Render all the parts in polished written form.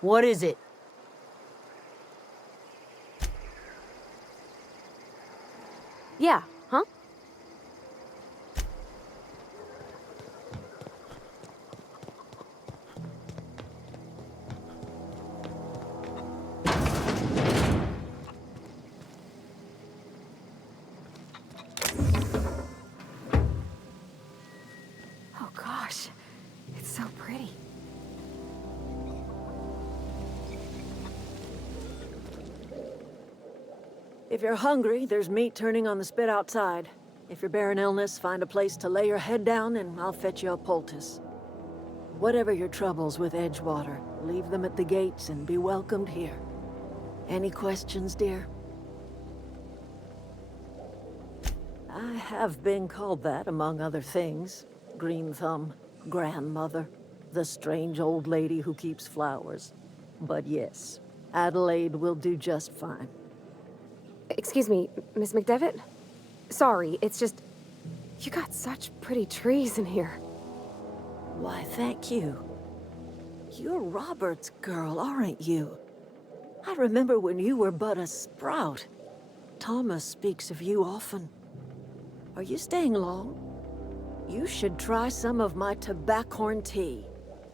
What is it? Yeah, huh? Oh gosh, it's so pretty. If you're hungry, there's meat turning on the spit outside. If you're bearing illness, find a place to lay your head down and I'll fetch you a poultice. Whatever your troubles with Edgewater, leave them at the gates and be welcomed here. Any questions, dear? I have been called that, among other things. Green Thumb, grandmother, the strange old lady who keeps flowers. But yes, Adelaide will do just fine. Excuse me, Miss McDevitt? Sorry, it's just... You got such pretty trees in here. Why, thank you. You're Robert's girl, aren't you? I remember when you were but a sprout. Thomas speaks of you often. Are you staying long? You should try some of my tobaccorn tea.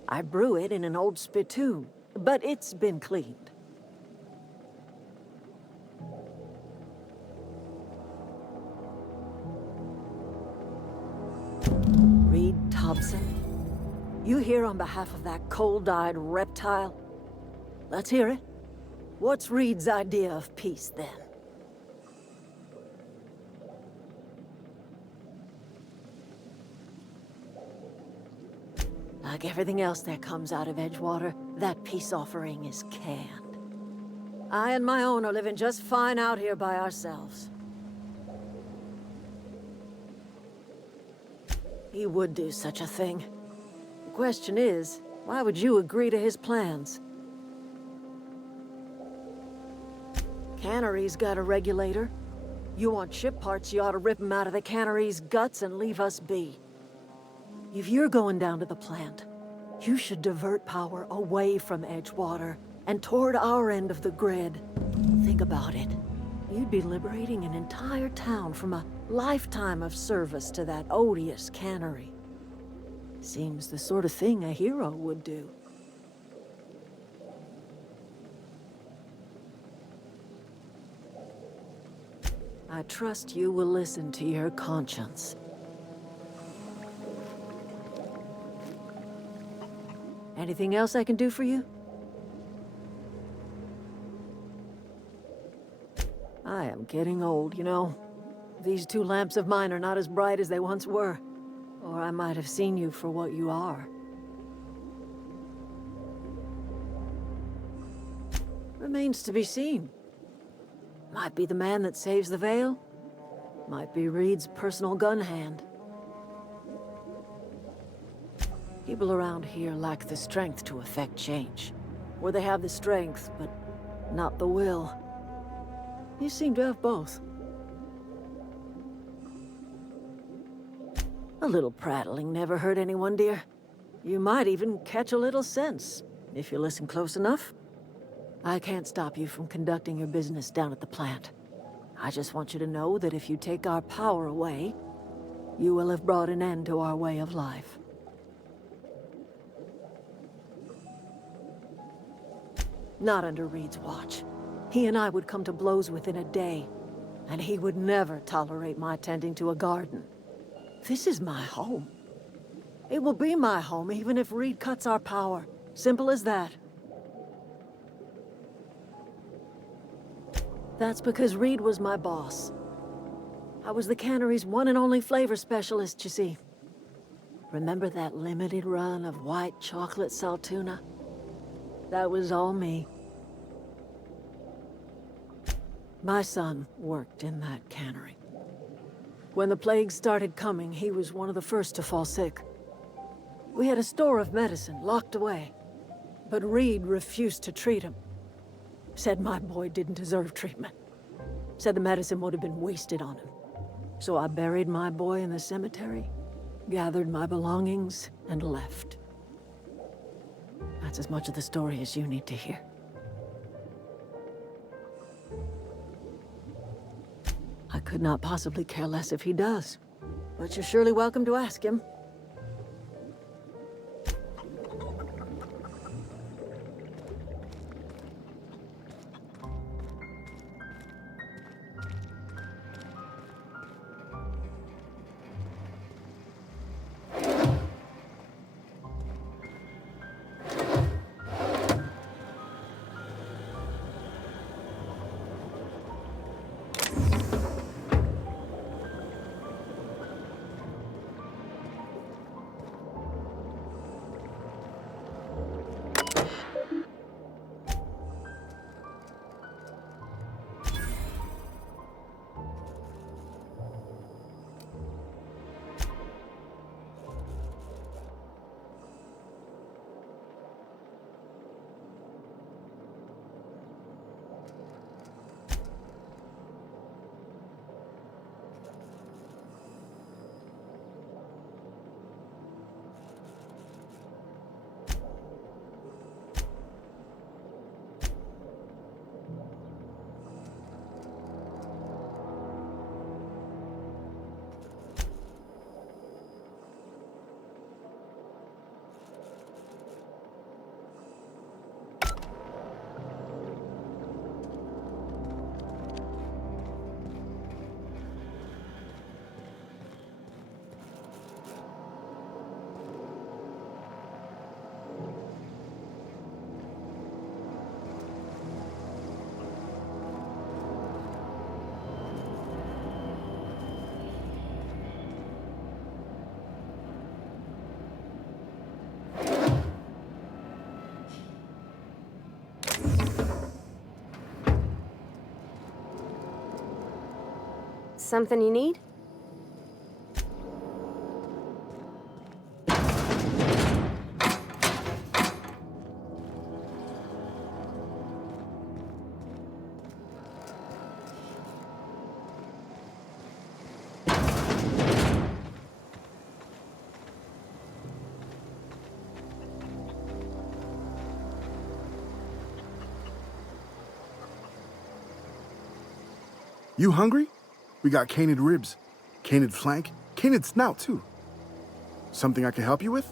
I brew it in an old spittoon, but it's been cleaned. Reed Thompson? You here on behalf of that cold-eyed reptile? Let's hear it. What's Reed's idea of peace, then? Like everything else that comes out of Edgewater, that peace offering is canned. I and my own are living just fine out here by ourselves. He would do such a thing. The question is, why would you agree to his plans? Cannery's got a regulator. You want ship parts, you ought to rip them out of the cannery's guts and leave us be. If you're going down to the plant, you should divert power away from Edgewater and toward our end of the grid. Think about it. You'd be liberating an entire town from a lifetime of service to that odious cannery. Seems the sort of thing a hero would do. I trust you will listen to your conscience. Anything else I can do for you? I am getting old, you know. These two lamps of mine are not as bright as they once were. Or I might have seen you for what you are. Remains to be seen. Might be the man that saves the Veil. Might be Reed's personal gun hand. People around here lack the strength to effect change. Or they have the strength, but not the will. You seem to have both. A little prattling never hurt anyone, dear. You might even catch a little sense, if you listen close enough. I can't stop you from conducting your business down at the plant. I just want you to know that if you take our power away, you will have brought an end to our way of life. Not under Reed's watch. He and I would come to blows within a day, and he would never tolerate my tending to a garden. This is my home. It will be my home even if Reed cuts our power. Simple as that. That's because Reed was my boss. I was the cannery's one and only flavor specialist, you see. Remember that limited run of white chocolate saltuna? That was all me. My son worked in that cannery. When the plague started coming, he was one of the first to fall sick. We had a store of medicine locked away, but Reed refused to treat him. Said my boy didn't deserve treatment. Said the medicine would have been wasted on him. So I buried my boy in the cemetery, gathered my belongings, and left. That's as much of the story as you need to hear. I could not possibly care less if he does, but you're surely welcome to ask him. Something you need? You hungry? We got canid ribs, canid flank, canid snout too. Something I can help you with?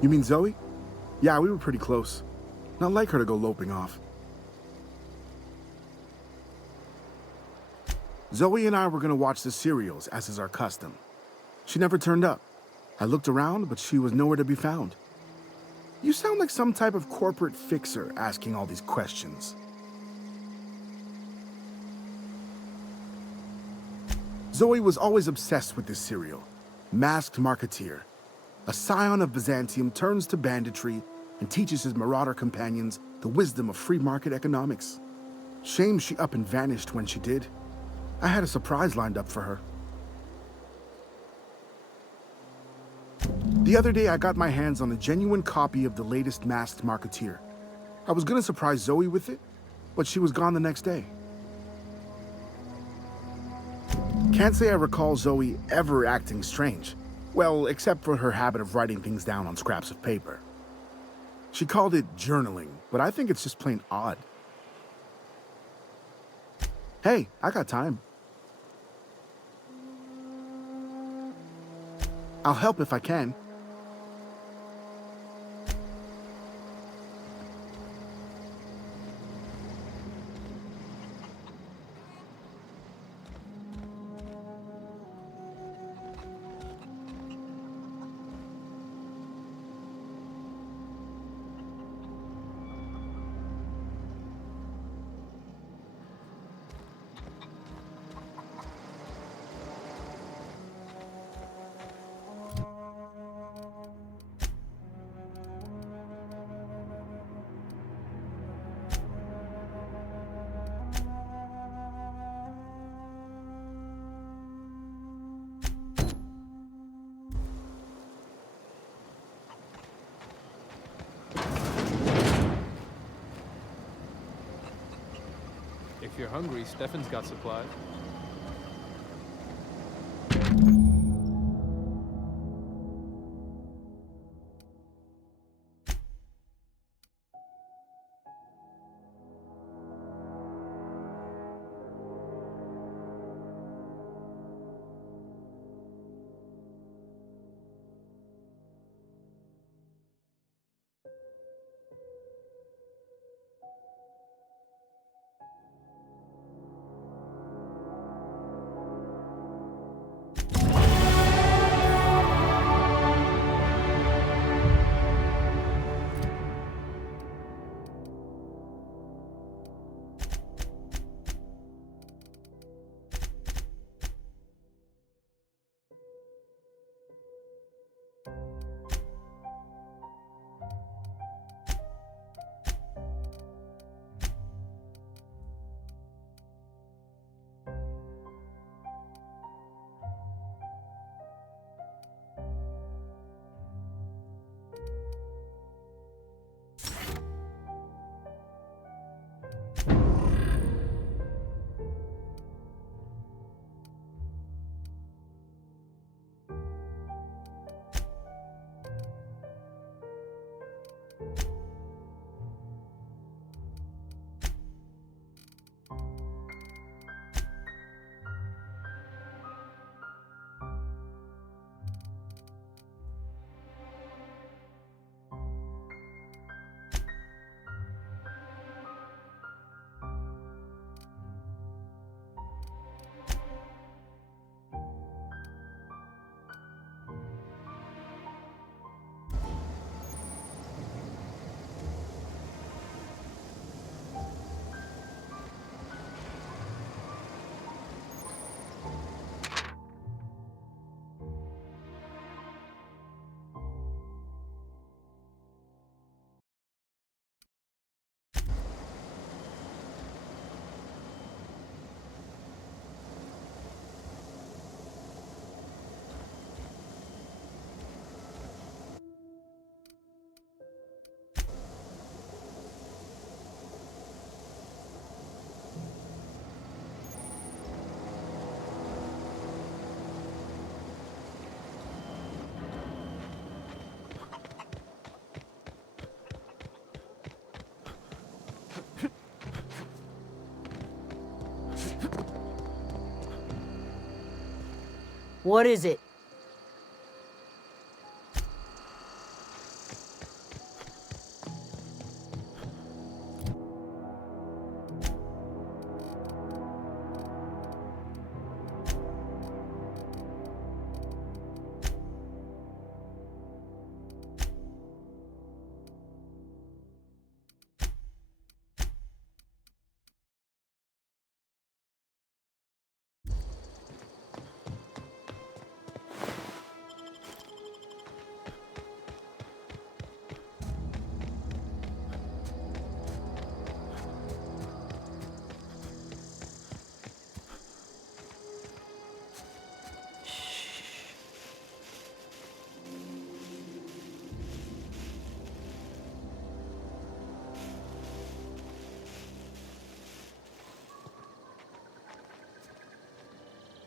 You mean Zoe? Yeah, we were pretty close. Not like her to go loping off. Zoe and I were gonna watch the serials, as is our custom. She never turned up. I looked around, but she was nowhere to be found. You sound like some type of corporate fixer asking all these questions. Zoe was always obsessed with this serial. Masked Marketeer. A scion of Byzantium turns to banditry and teaches his marauder companions the wisdom of free market economics. Shame she up and vanished when she did. I had a surprise lined up for her. The other day, I got my hands on a genuine copy of the latest Masked Marketeer. I was gonna surprise Zoe with it, but she was gone the next day. Can't say I recall Zoe ever acting strange. Well, except for her habit of writing things down on scraps of paper. She called it journaling, but I think it's just plain odd. Hey, I got time. I'll help if I can. If you're hungry, Stefan's got supplies. What is it?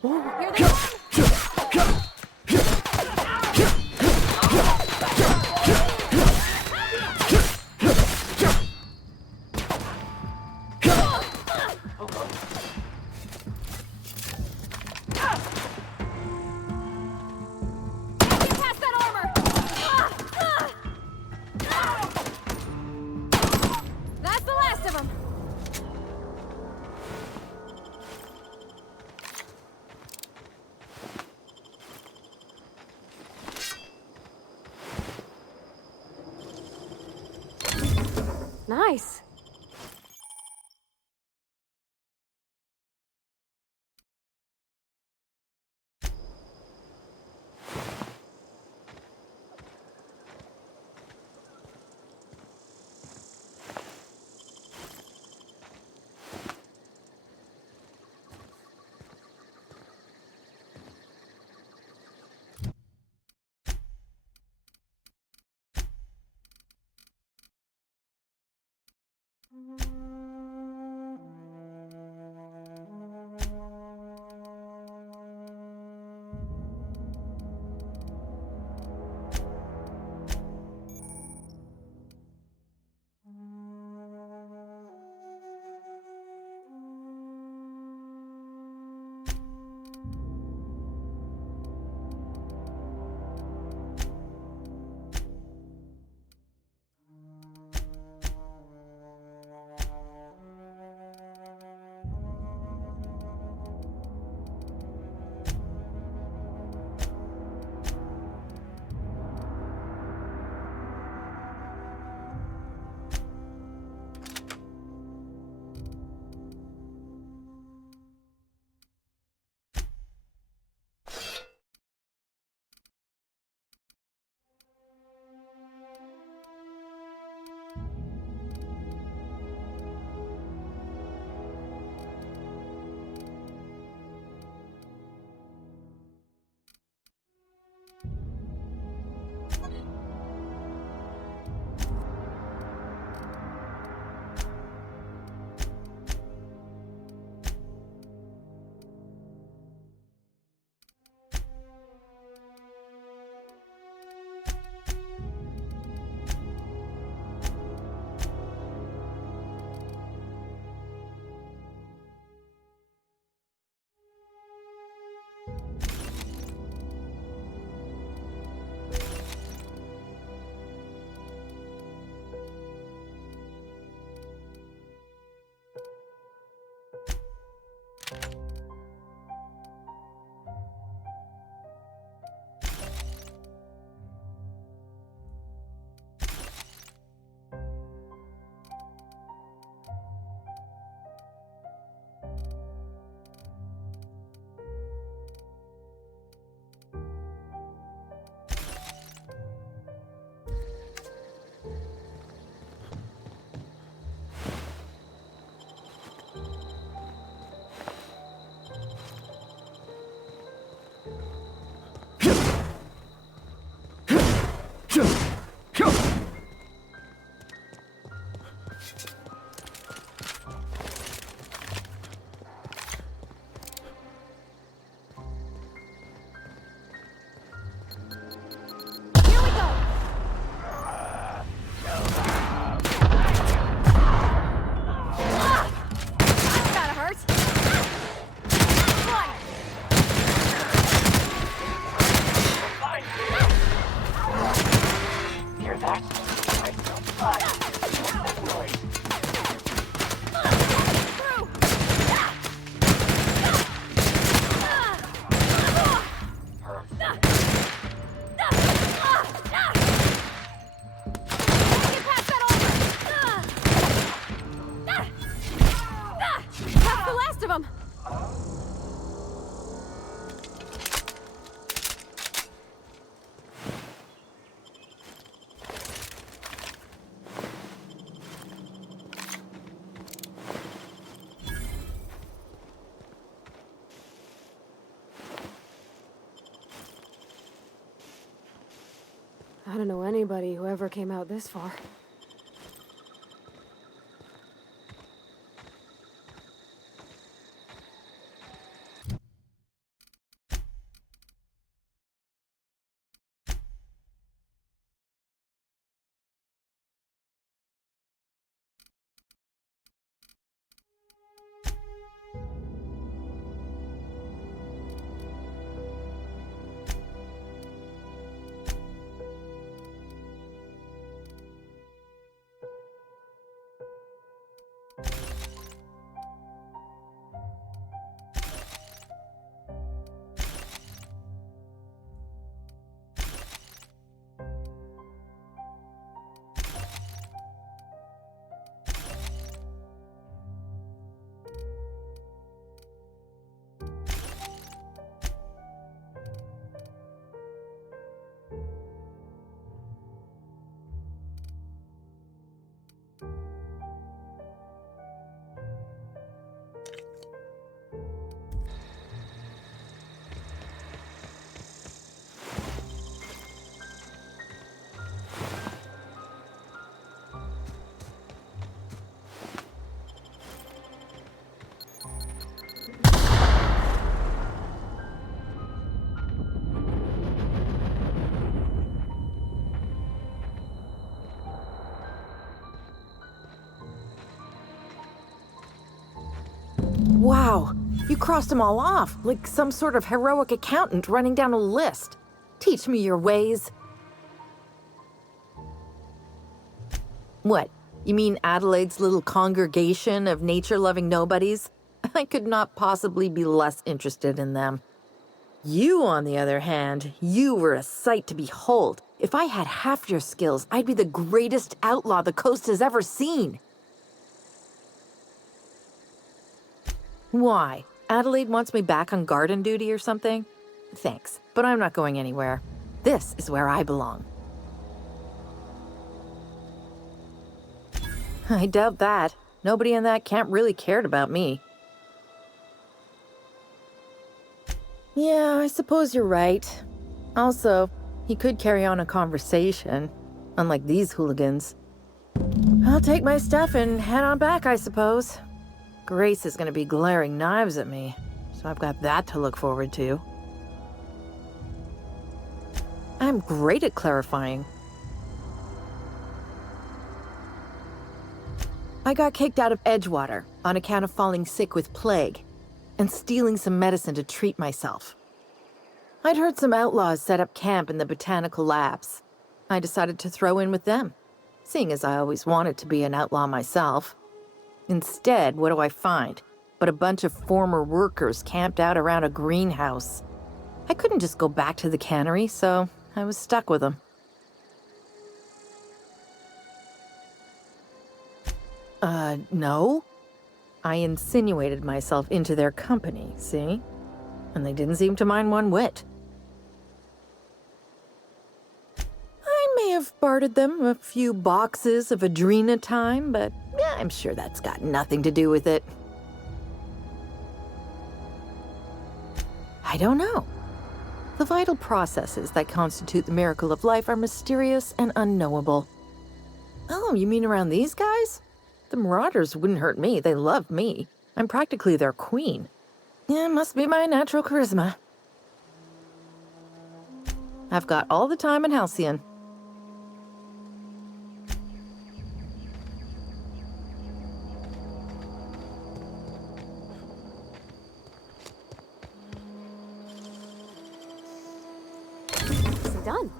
Here they come! Get past that armor! That's the last of them! Nice. I don't know anybody who ever came out this far. Wow, you crossed them all off, like some sort of heroic accountant running down a list. Teach me your ways. What, you mean Adelaide's little congregation of nature-loving nobodies? I could not possibly be less interested in them. You, on the other hand, you were a sight to behold. If I had half your skills, I'd be the greatest outlaw the coast has ever seen. Why? Adelaide wants me back on garden duty or something? Thanks, but I'm not going anywhere. This is where I belong. I doubt that. Nobody in that camp really cared about me. Yeah, I suppose you're right. Also, he could carry on a conversation, unlike these hooligans. I'll take my stuff and head on back, I suppose. Grace is going to be glaring knives at me, so I've got that to look forward to. I'm great at clarifying. I got kicked out of Edgewater on account of falling sick with plague and stealing some medicine to treat myself. I'd heard some outlaws set up camp in the botanical labs. I decided to throw in with them, seeing as I always wanted to be an outlaw myself. Instead, what do I find but a bunch of former workers camped out around a greenhouse? I couldn't just go back to the cannery, so I was stuck with them. No. I insinuated myself into their company, see? And they didn't seem to mind one whit. I may have bartered them a few boxes of Adrena time, but yeah, I'm sure that's got nothing to do with it. I don't know. The vital processes that constitute the miracle of life are mysterious and unknowable. Oh, you mean around these guys? The Marauders wouldn't hurt me. They love me. I'm practically their queen. Yeah, must be my natural charisma. I've got all the time in Halcyon. Done.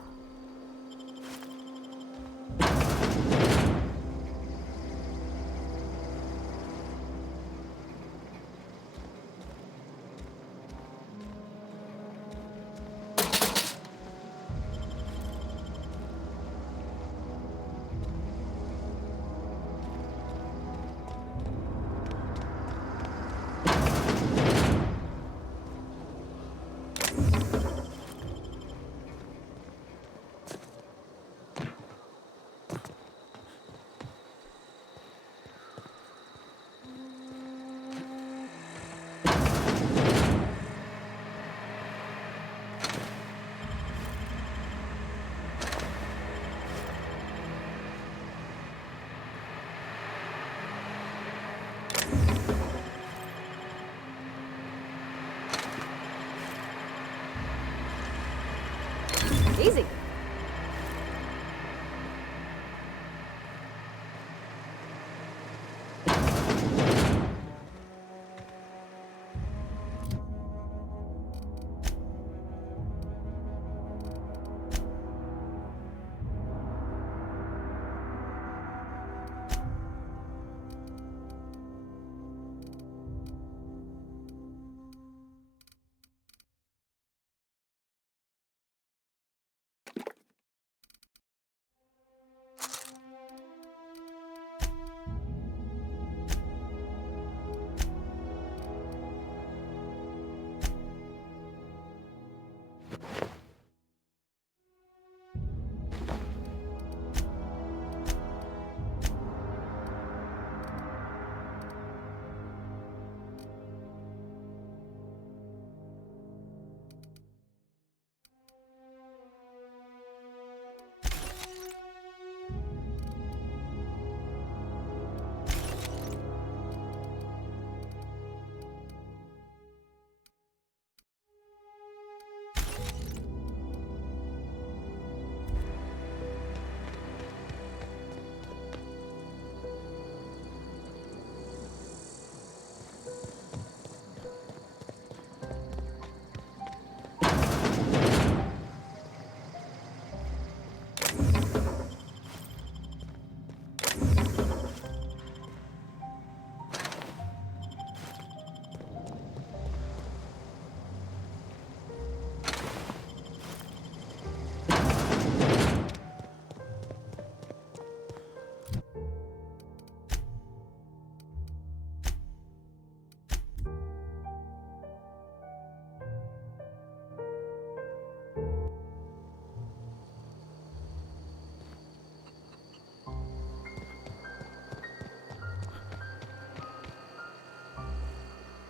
Easy.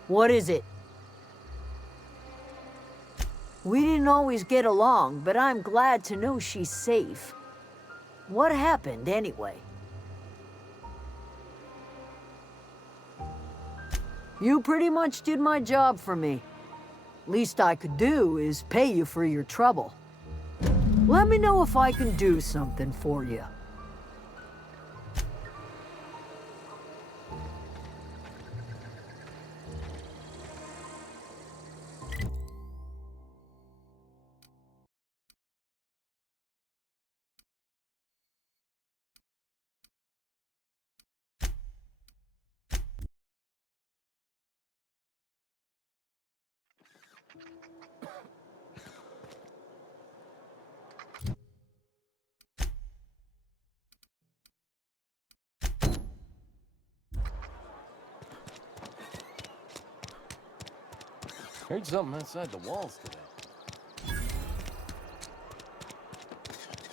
What is it? We didn't always get along, but I'm glad to know she's safe. What happened, anyway? You pretty much did my job for me. Least I could do is pay you for your trouble. Let me know if I can do something for you. Heard something outside the walls today.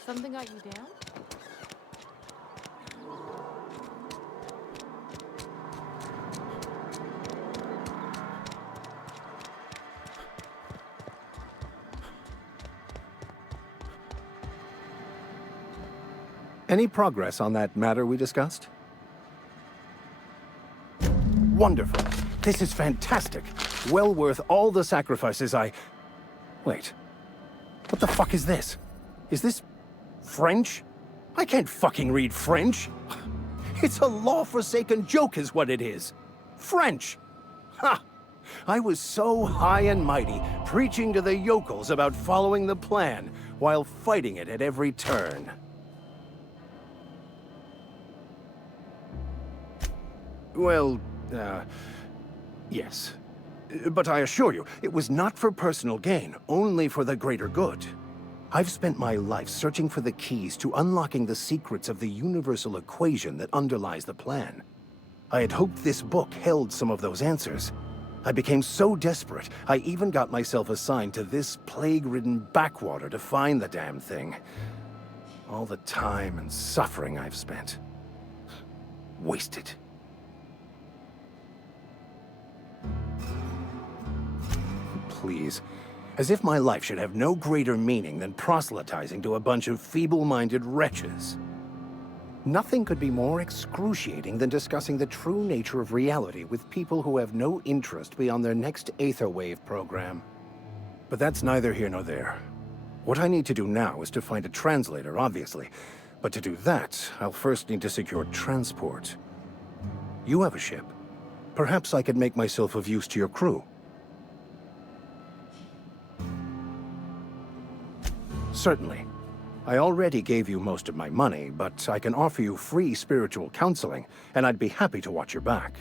Something got you down? Any progress on that matter we discussed? Wonderful. This is fantastic. Well worth all the sacrifices I... Wait. What the fuck is this? Is this... French? I can't fucking read French. It's a law-forsaken joke is what it is. French! Ha! I was so high and mighty, preaching to the yokels about following the plan, while fighting it at every turn. Well, yes. But I assure you, it was not for personal gain, only for the greater good. I've spent my life searching for the keys to unlocking the secrets of the universal equation that underlies the plan. I had hoped this book held some of those answers. I became so desperate, I even got myself assigned to this plague-ridden backwater to find the damn thing. All the time and suffering I've spent. Wasted. Please. As if my life should have no greater meaning than proselytizing to a bunch of feeble-minded wretches. Nothing could be more excruciating than discussing the true nature of reality with people who have no interest beyond their next Aetherwave program. But that's neither here nor there. What I need to do now is to find a translator, obviously. But to do that, I'll first need to secure transport. You have a ship. Perhaps I could make myself of use to your crew. Certainly. I already gave you most of my money, but I can offer you free spiritual counseling, and I'd be happy to watch your back.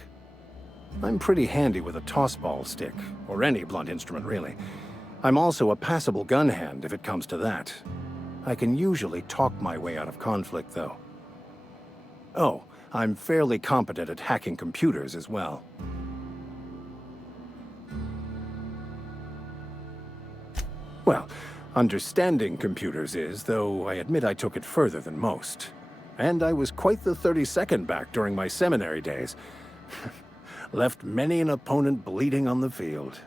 I'm pretty handy with a tossball stick, or any blunt instrument, really. I'm also a passable gun hand, if it comes to that. I can usually talk my way out of conflict, though. Oh, I'm fairly competent at hacking computers as well. Well, understanding computers is, though I admit I took it further than most. And I was quite the 32nd back during my seminary days. Left many an opponent bleeding on the field.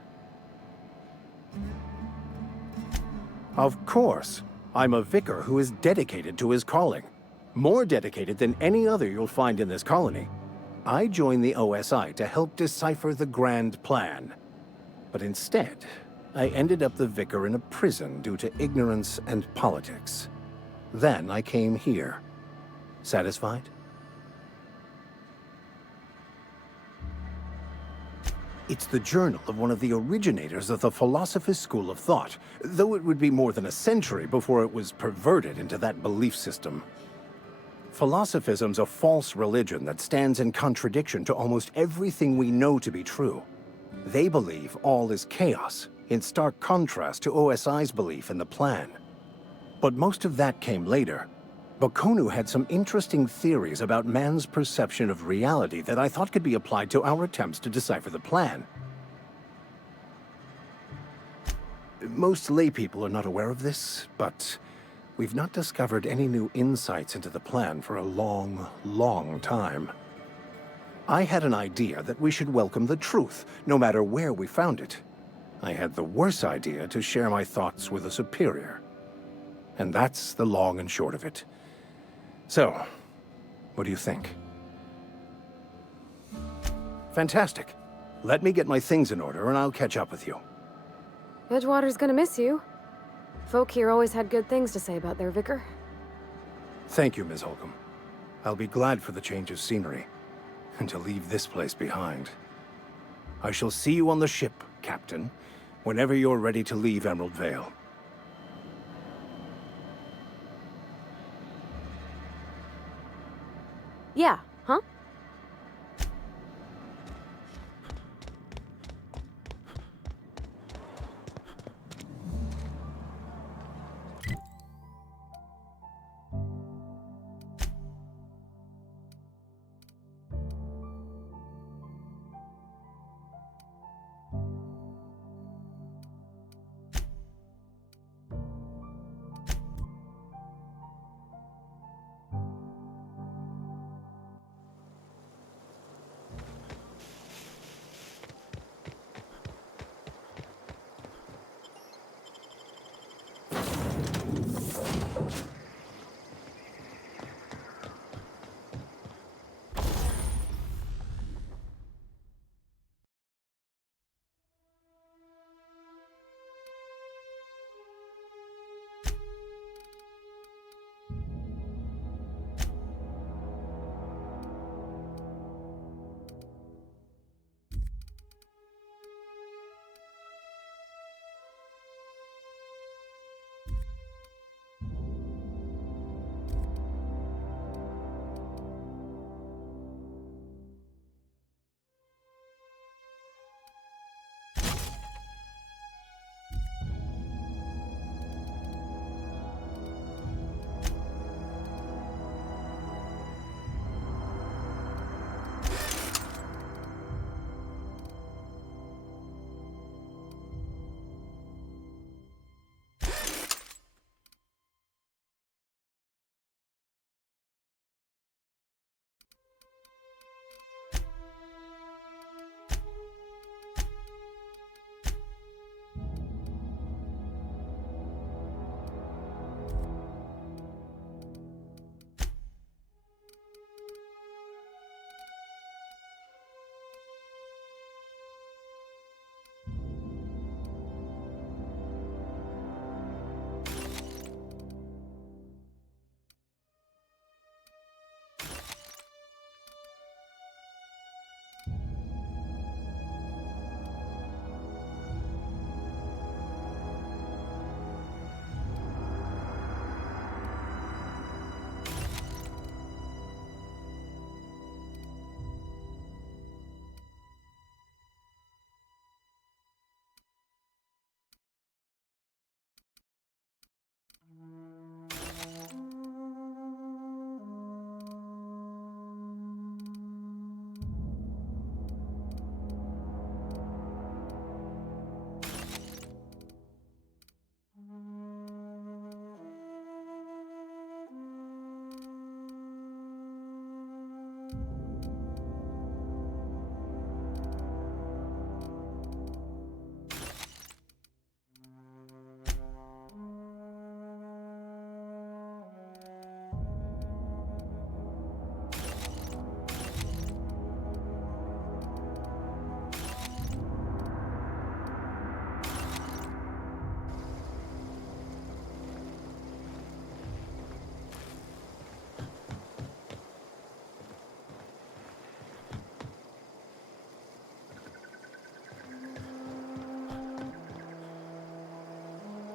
Of course, I'm a vicar who is dedicated to his calling. More dedicated than any other you'll find in this colony. I joined the OSI to help decipher the grand plan. But instead, I ended up the vicar in a prison due to ignorance and politics. Then I came here. Satisfied? It's the journal of one of the originators of the Philosopher's School of Thought, though it would be more than a century before it was perverted into that belief system. Philosophism's a false religion that stands in contradiction to almost everything we know to be true. They believe all is chaos, in stark contrast to OSI's belief in the plan. But most of that came later. Bokonu had some interesting theories about man's perception of reality that I thought could be applied to our attempts to decipher the plan. Most laypeople are not aware of this, but we've not discovered any new insights into the plan for a long, long time. I had an idea that we should welcome the truth, no matter where we found it. I had the worse idea to share my thoughts with a superior. And that's the long and short of it. So, what do you think? Fantastic. Let me get my things in order and I'll catch up with you. Edgewater's gonna miss you. Folk here always had good things to say about their vicar. Thank you, Ms. Holcomb. I'll be glad for the change of scenery, and to leave this place behind. I shall see you on the ship, Captain, whenever you're ready to leave Emerald Vale. Yeah, huh?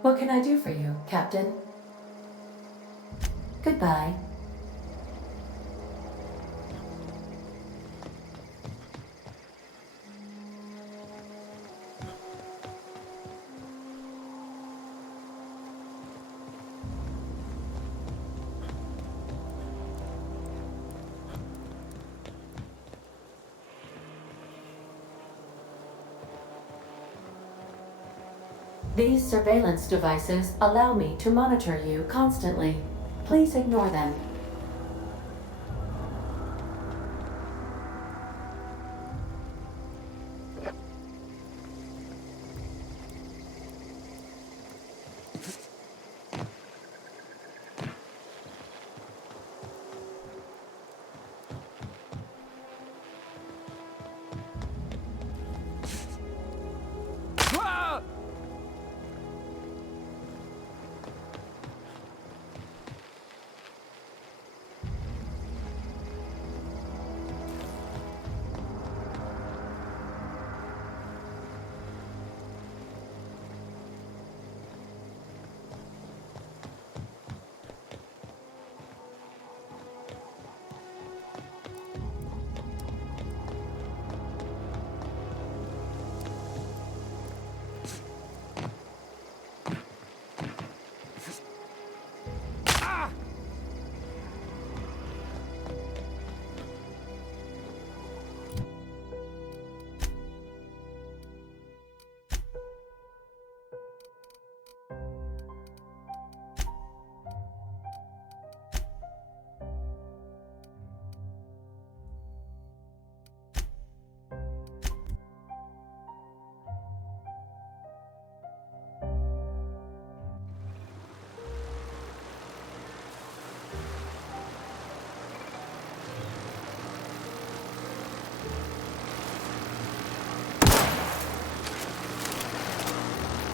What can I do for you, Captain? Goodbye. These surveillance devices allow me to monitor you constantly. Please ignore them.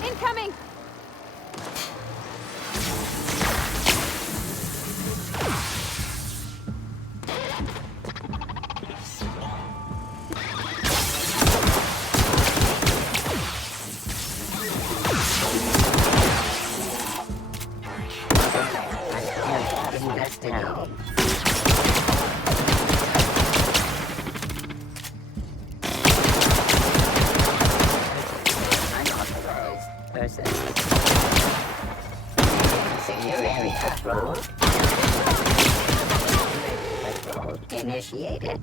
Incoming! Initiated.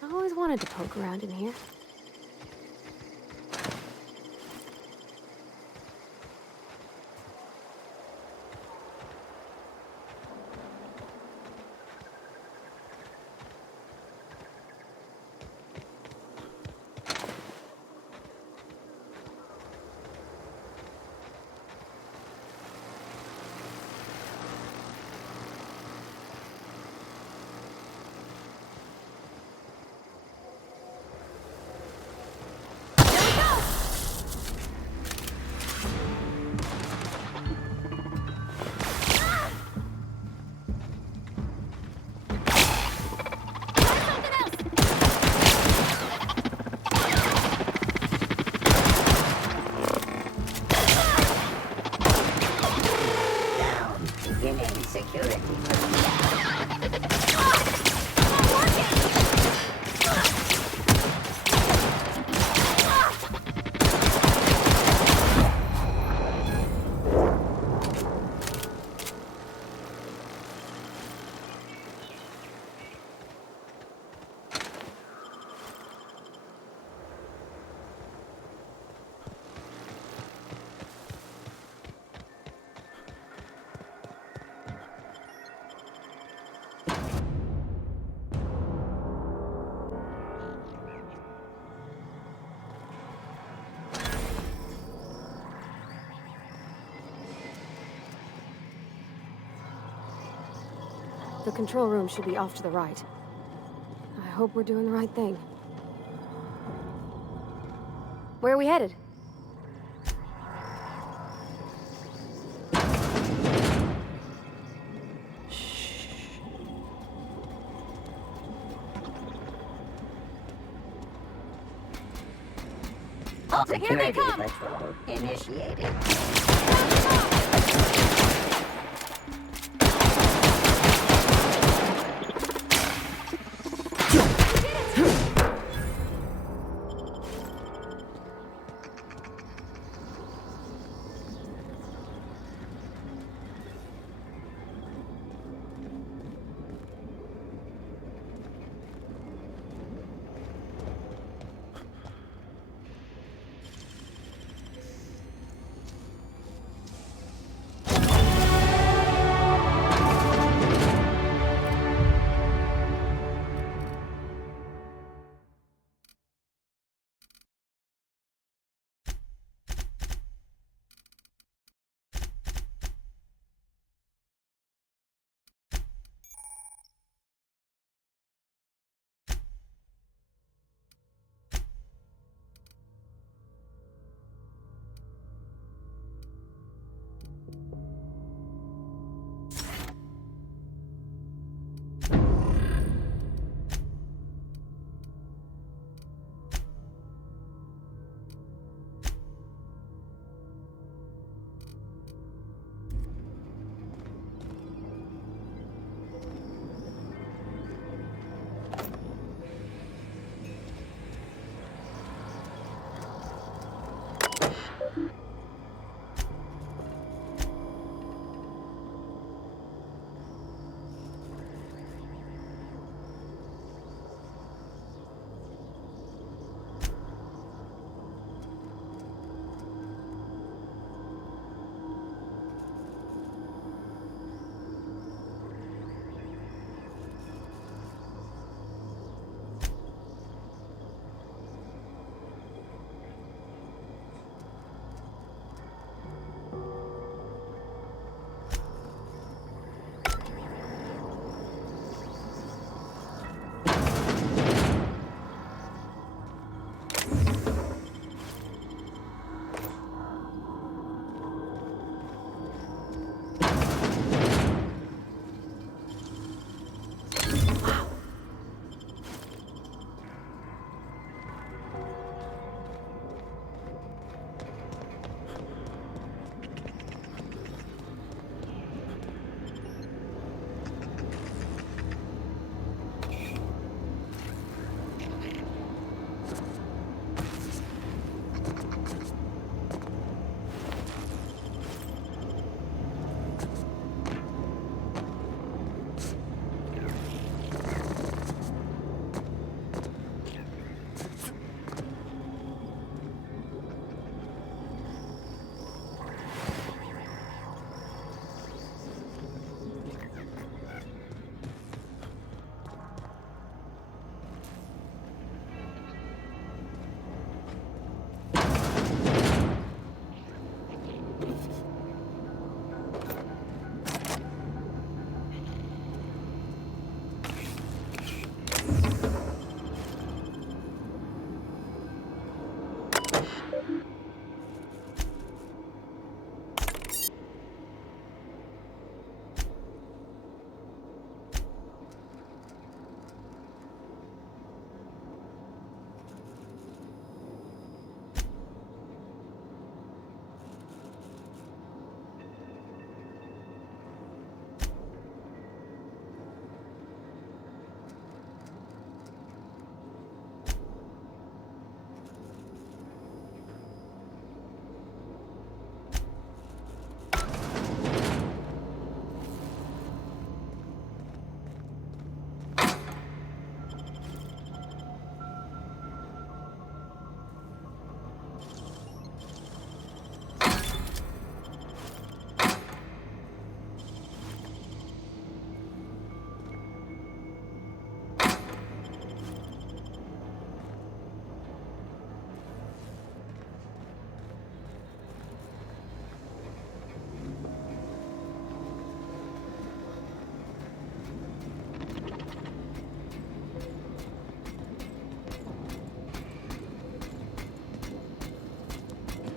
I always wanted to poke around in here. The control room should be off to the right. I hope we're doing the right thing. Where are we headed? Here they come! Initiated.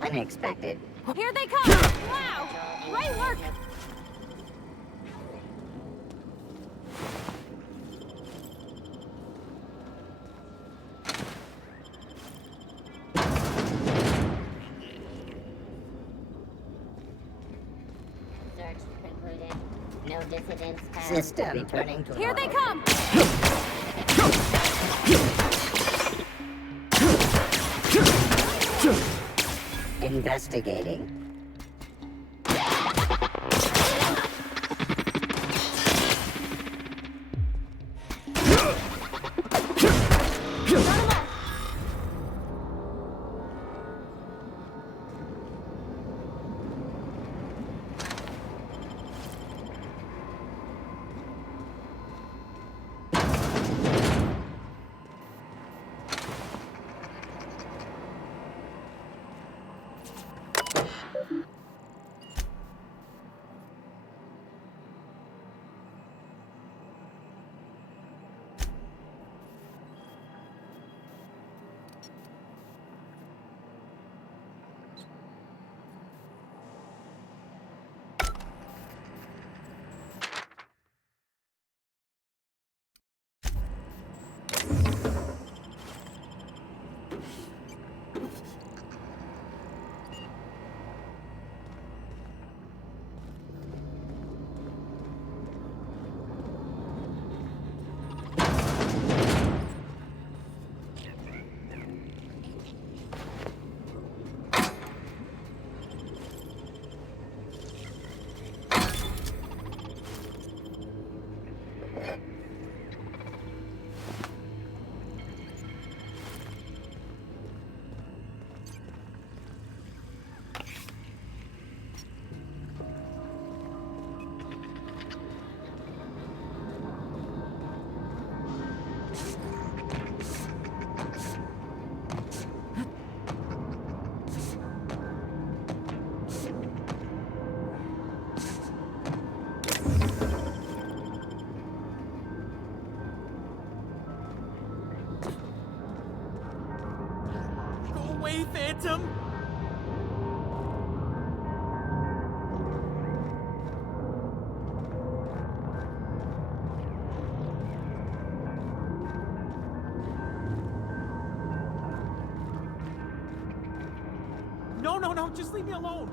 Unexpected. Here they come! Wow! Great work! Search concluded. No dissidents found. System returning to Here they normal. come! Investigating. Phantom! No, just leave me alone!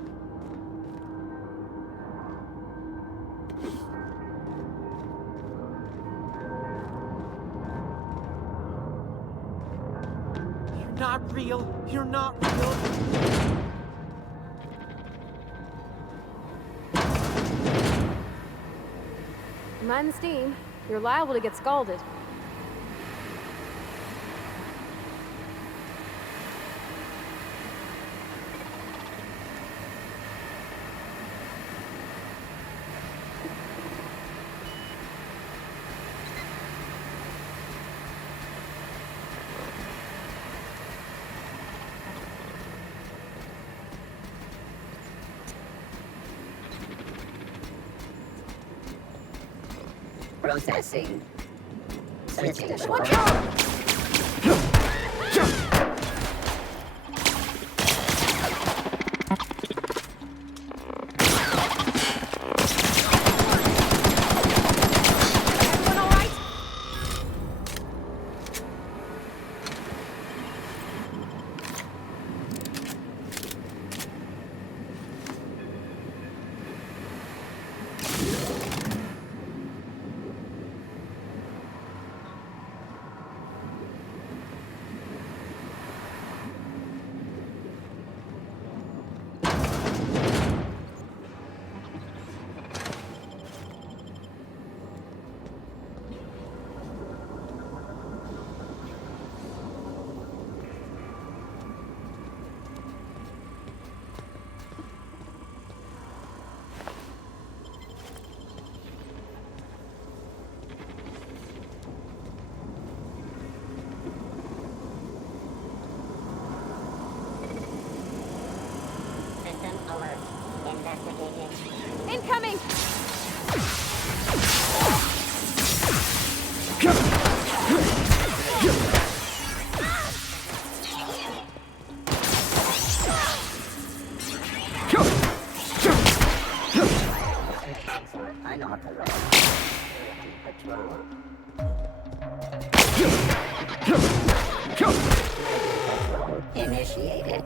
You're not real! You're not real! Mind the steam. You're liable to get scalded. Processing. Switching. Watch out! Everyone all right? Initiated.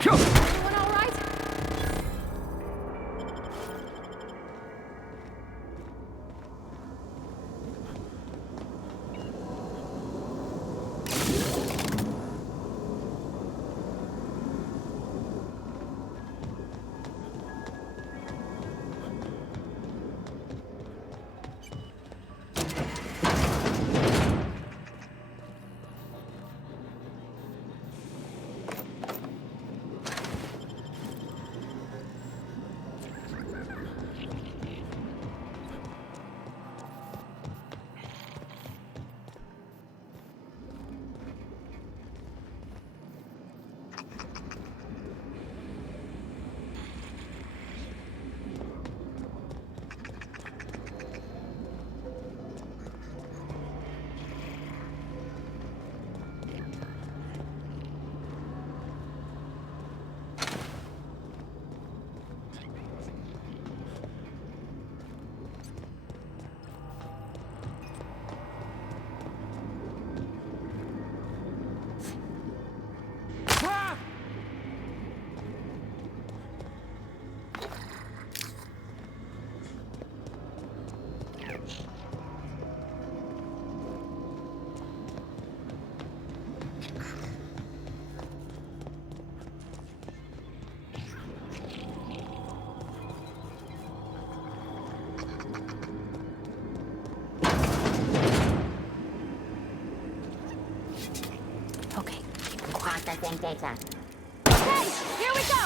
Everyone all right? Processing data. Okay, here we go!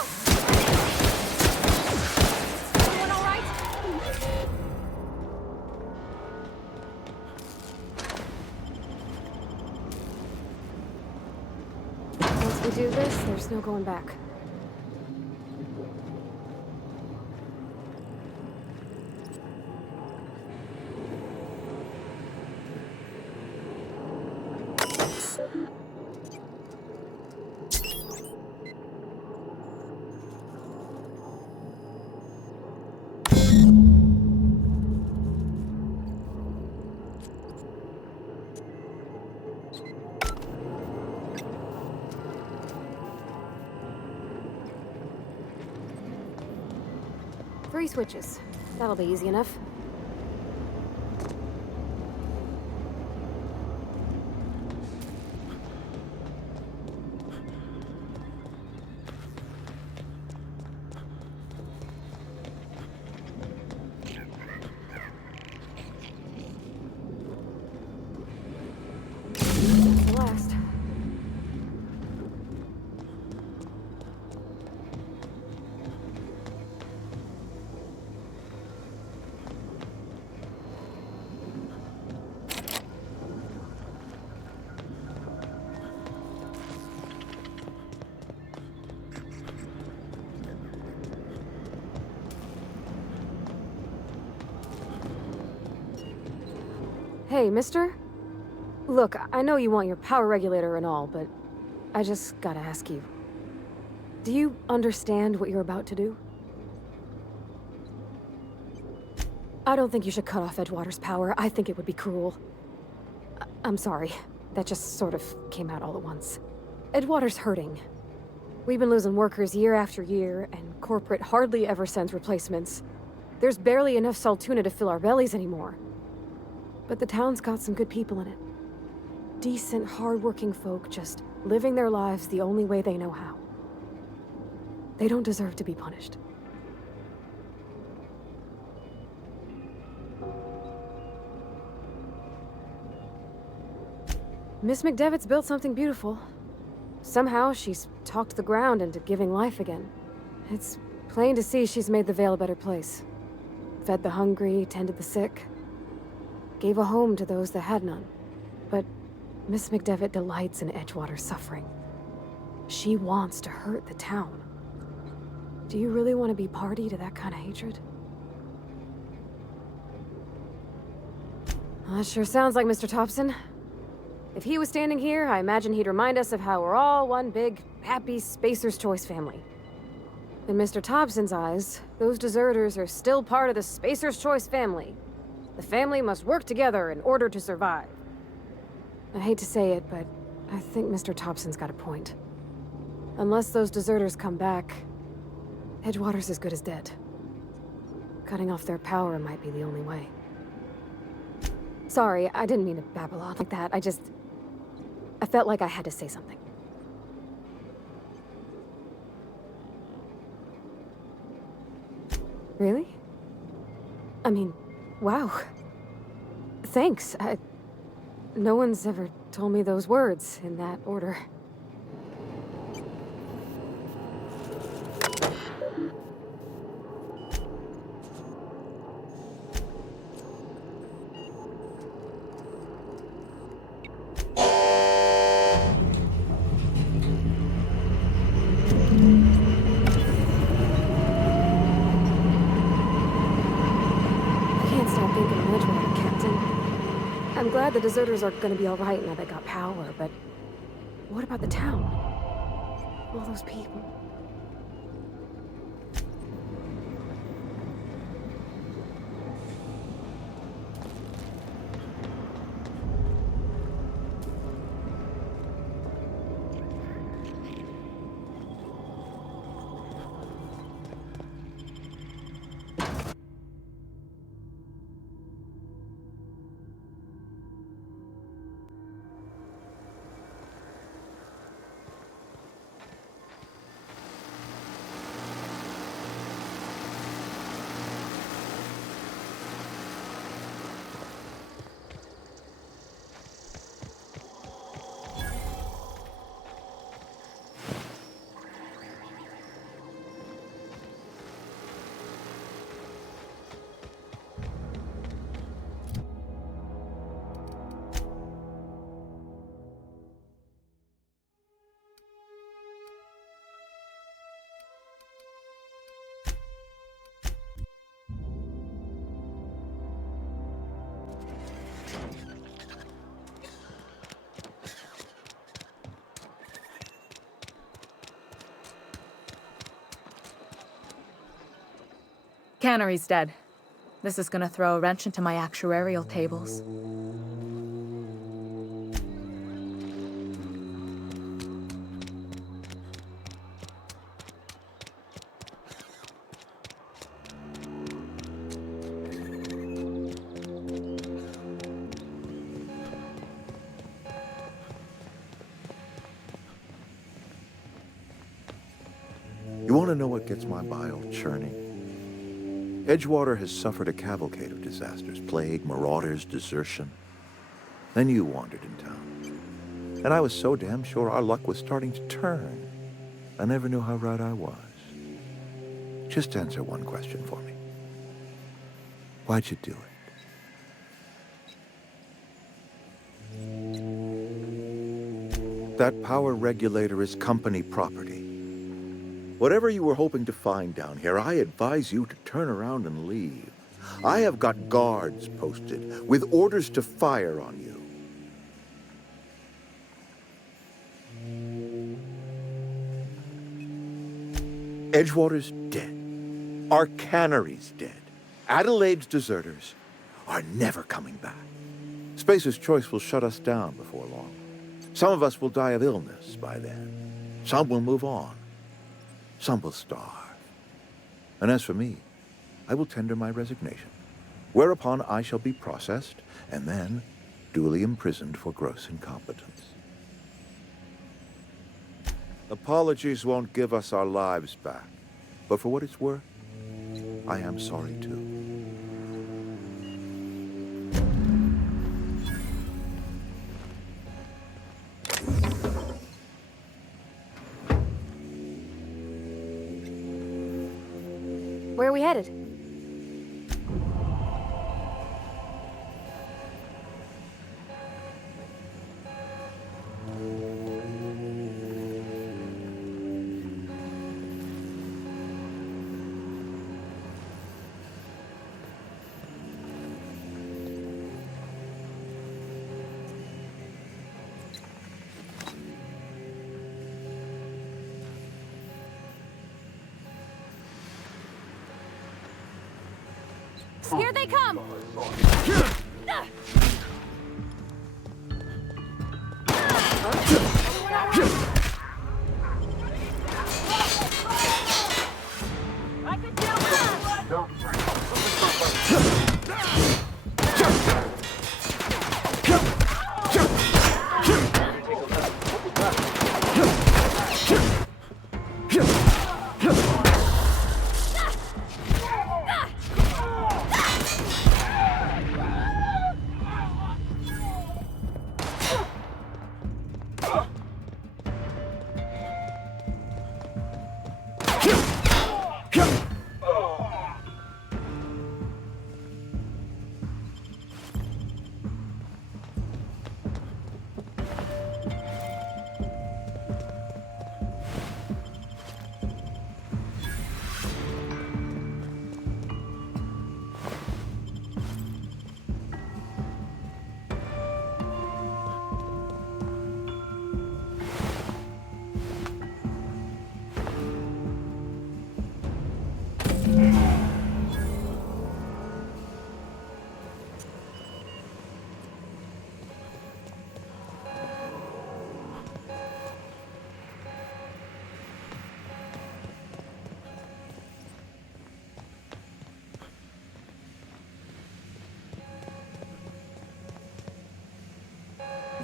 Everyone all right? Once we do this, there's no going back. Three switches. That'll be easy enough. Last. Hey, mister? Look, I know you want your power regulator and all, but I just gotta ask you. Do you understand what you're about to do? I don't think you should cut off Edgewater's power. I think it would be cruel. I'm sorry. That just sort of came out all at once. Edgewater's hurting. We've been losing workers year after year, and corporate hardly ever sends replacements. There's barely enough Saltuna to fill our bellies anymore. But the town's got some good people in it. Decent, hard-working folk just living their lives the only way they know how. They don't deserve to be punished. Miss McDevitt's built something beautiful. Somehow, she's talked the ground into giving life again. It's plain to see she's made the Vale a better place. Fed the hungry, tended the sick. Gave a home to those that had none. But Miss McDevitt delights in Edgewater's suffering. She wants to hurt the town. Do you really want to be party to that kind of hatred? That sure sounds like Mr. Thompson. If he was standing here, I imagine he'd remind us of how we're all one big, happy Spacer's Choice family. In Mr. Thompson's eyes, those deserters are still part of the Spacer's Choice family. The family must work together in order to survive. I hate to say it, but I think Mr. Thompson's got a point. Unless those deserters come back, Edgewater's as good as dead. Cutting off their power might be the only way. Sorry, I didn't mean to babble on like that. I felt like I had to say something. Really? I mean, wow. Thanks. No one's ever told me those words in that order. I'm glad the deserters are gonna be all right now they got power, but what about the town? All those people. Cannery's dead. This is gonna throw a wrench into my actuarial tables. You want to know what gets my bile churning? Edgewater has suffered a cavalcade of disasters, plague, marauders, desertion. Then you wandered in town. And I was so damn sure our luck was starting to turn. I never knew how right I was. Just answer one question for me. Why'd you do it? That power regulator is company property. Whatever you were hoping to find down here, I advise you to turn around and leave. I have got guards posted with orders to fire on you. Edgewater's dead. Our cannery's dead. Adelaide's deserters are never coming back. Spacer's Choice will shut us down before long. Some of us will die of illness by then. Some will move on. Some will starve. And as for me, I will tender my resignation, whereupon I shall be processed and then duly imprisoned for gross incompetence. Apologies won't give us our lives back, but for what it's worth, I am sorry too. Where are we headed? Here they come! I can deal with that!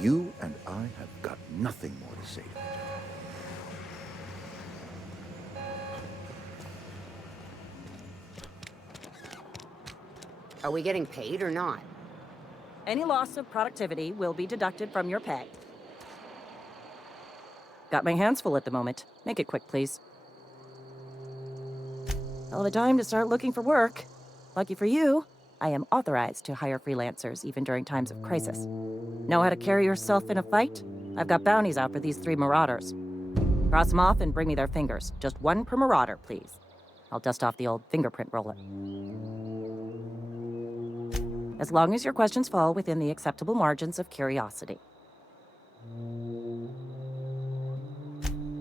You and I have got nothing more to say to each other. Are we getting paid or not? Any loss of productivity will be deducted from your pay. Got my hands full at the moment. Make it quick, please. Hell of a time to start looking for work. Lucky for you, I am authorized to hire freelancers even during times of crisis. Know how to carry yourself in a fight? I've got bounties out for these 3 marauders. Cross them off and bring me their fingers. Just 1 per marauder, please. I'll dust off the old fingerprint roller. As long as your questions fall within the acceptable margins of curiosity.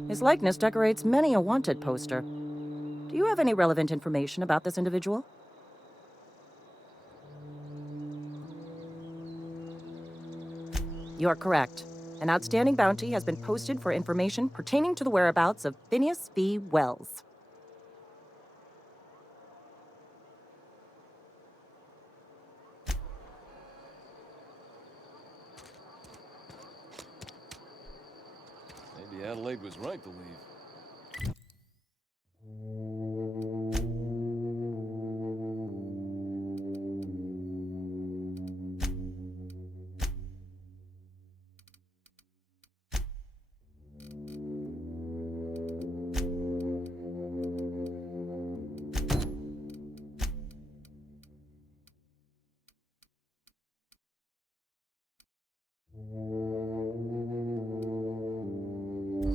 His likeness decorates many a wanted poster. Do you have any relevant information about this individual? You are correct. An outstanding bounty has been posted for information pertaining to the whereabouts of Phineas V. Wells. Maybe Adelaide was right to leave.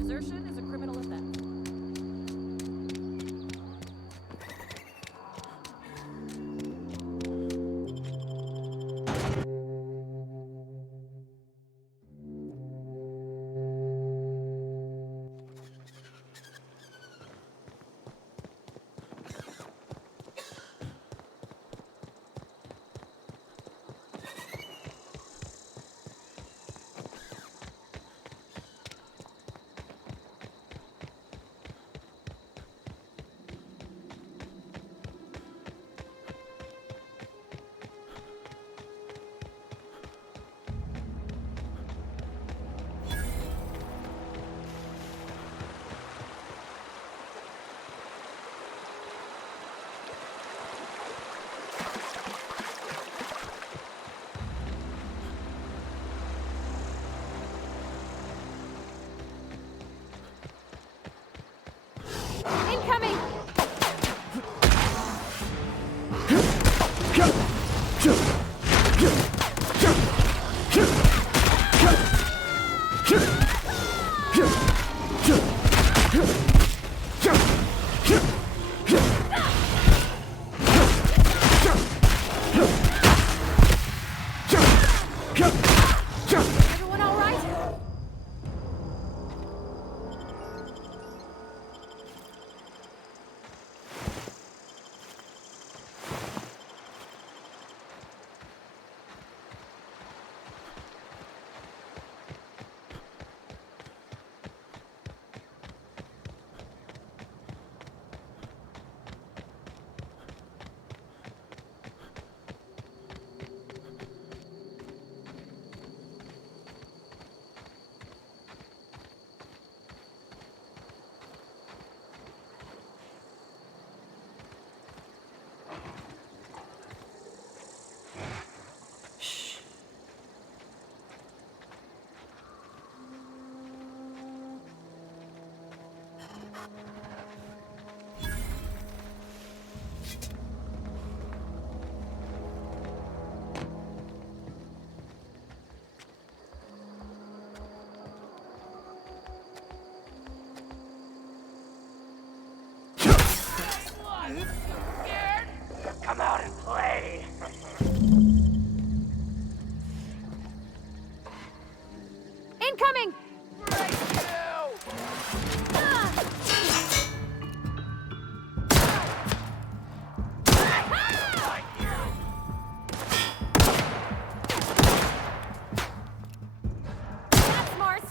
Desertion is a criminal offense. Incoming! Everyone all right? Incoming! That's Mars!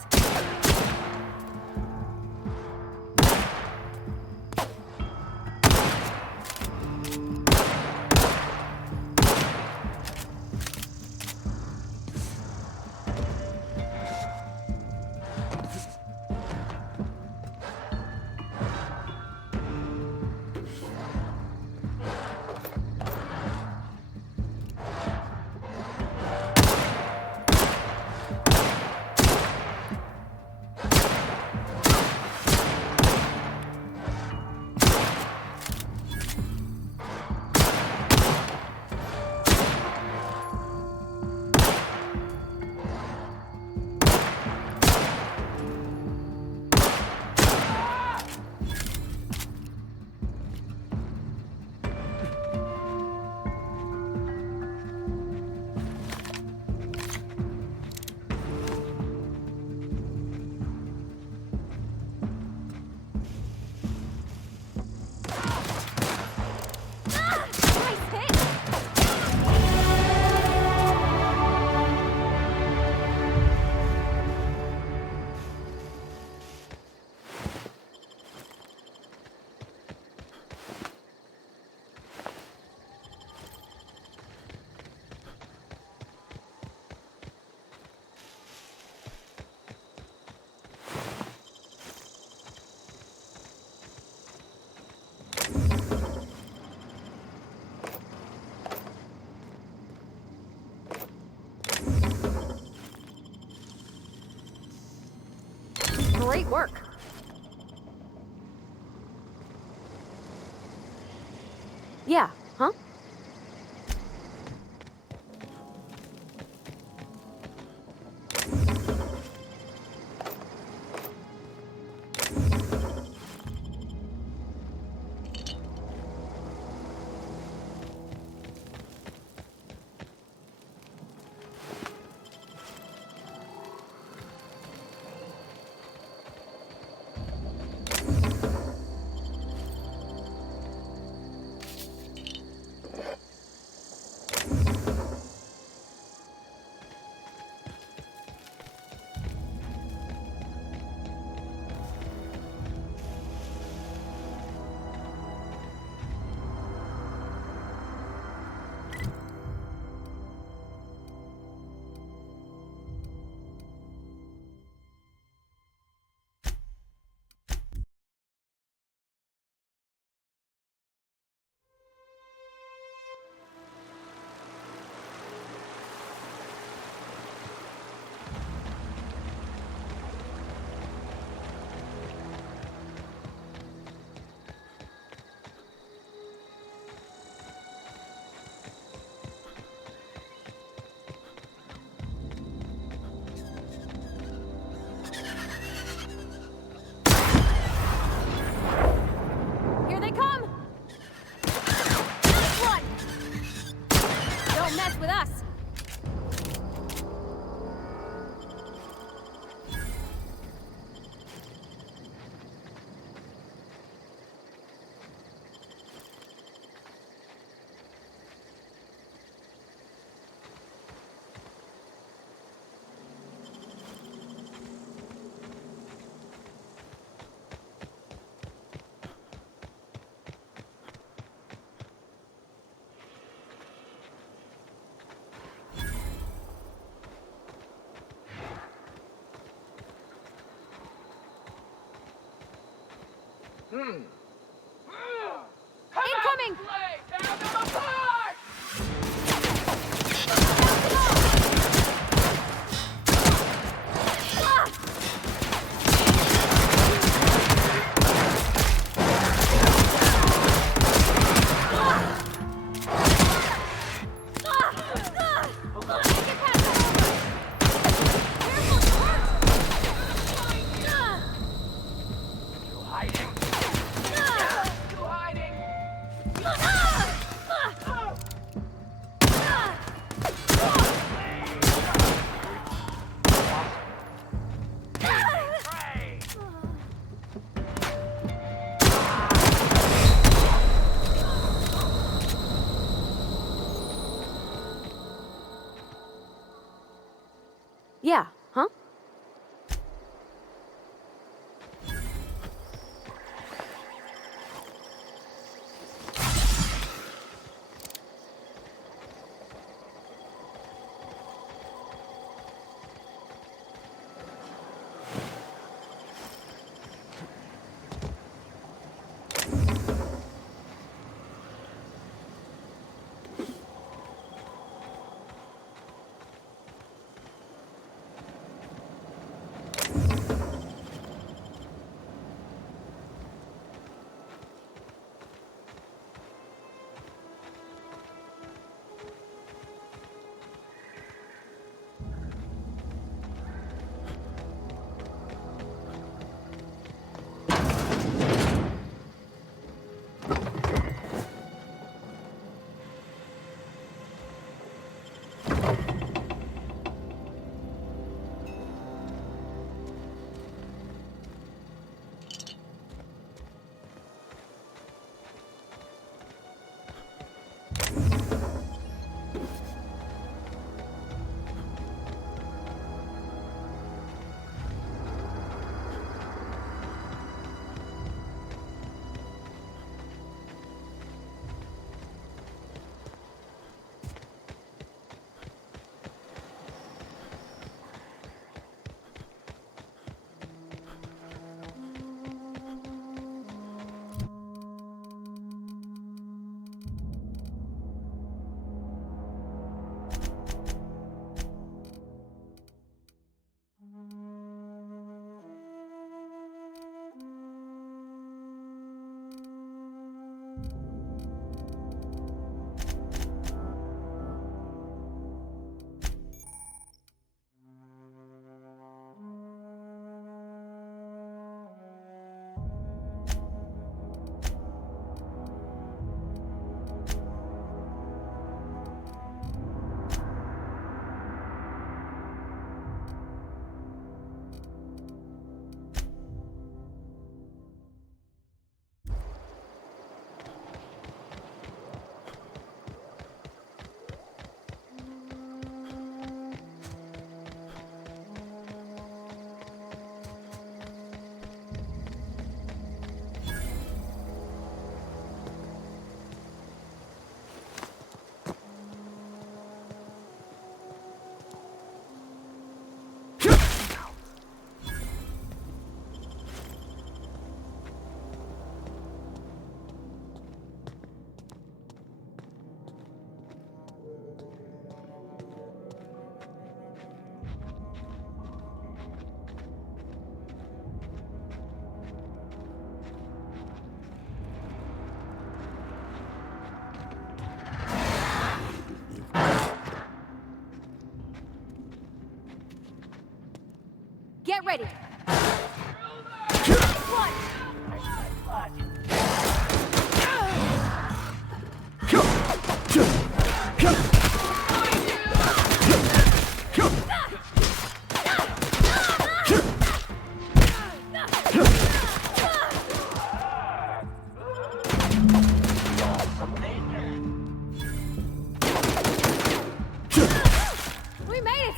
Great work. Yeah, huh? Incoming! Yeah, huh? Get ready. We made it.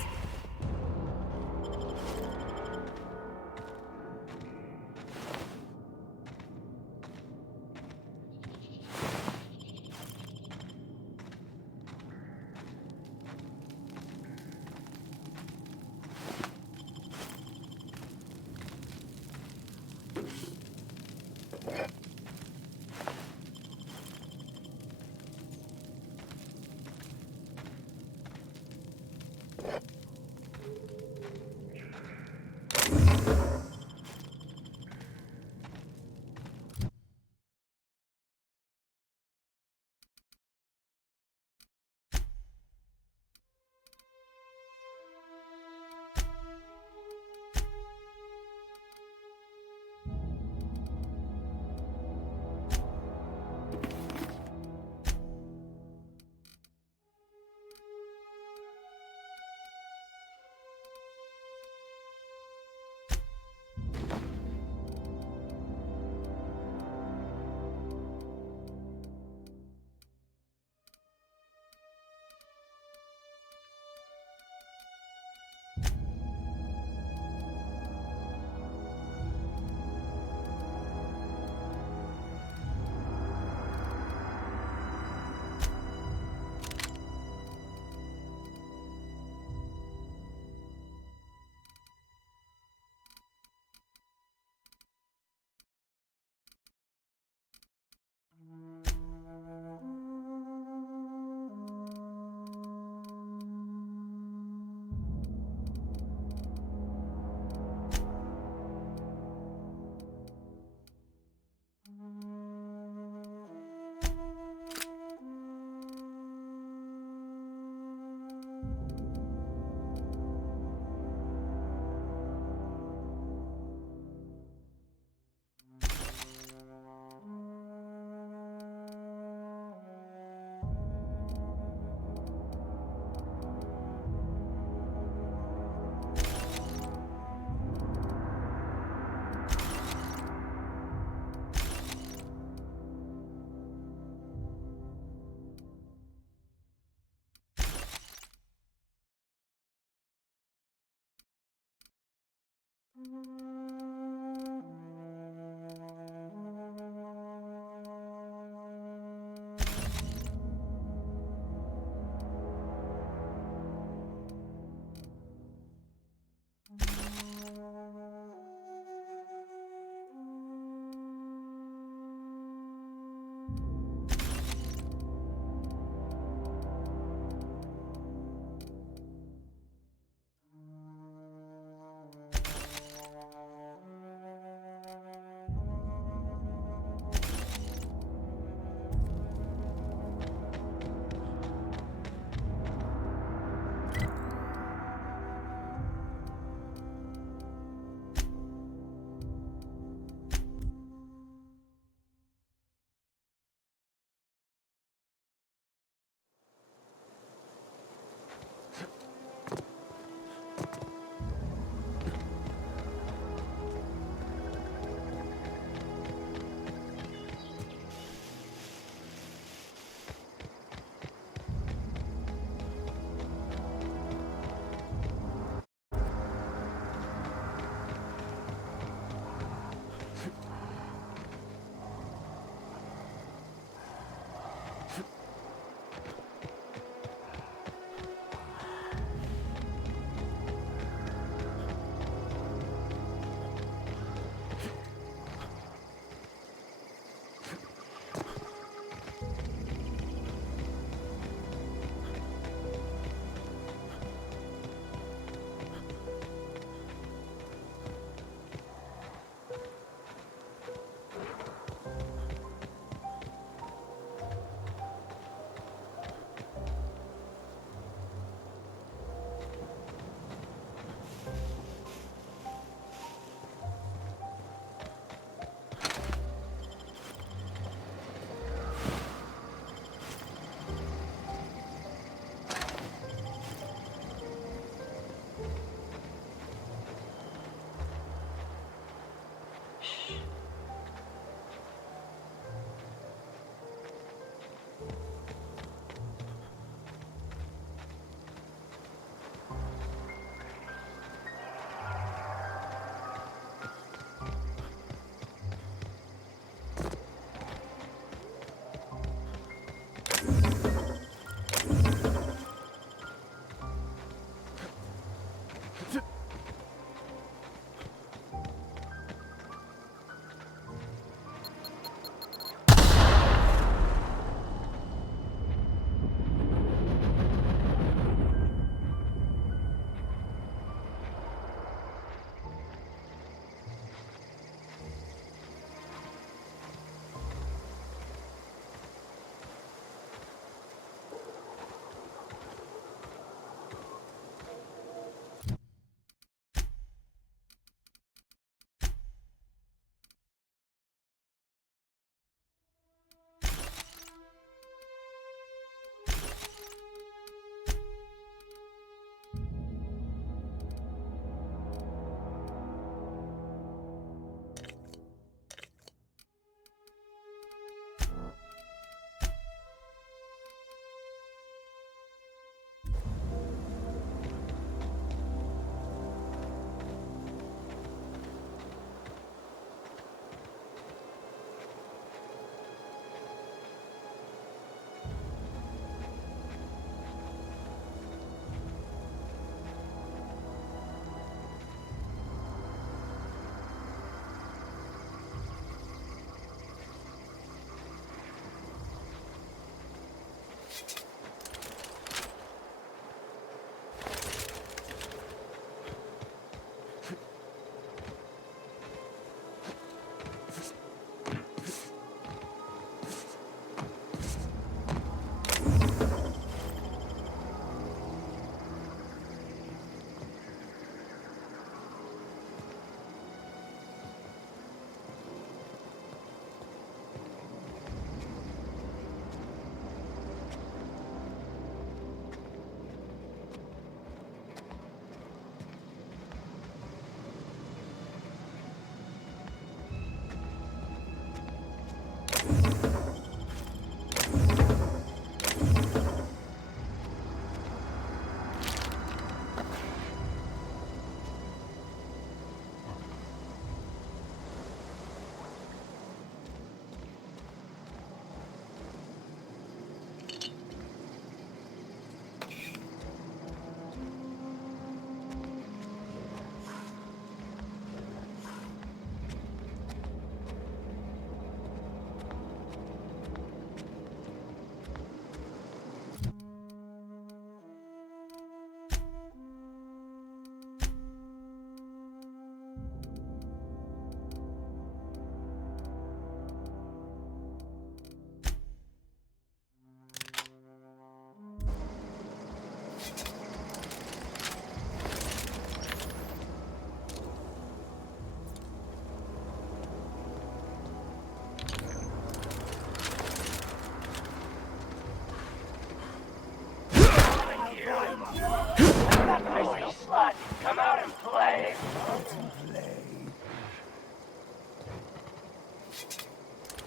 That noisy slut! Come out and play!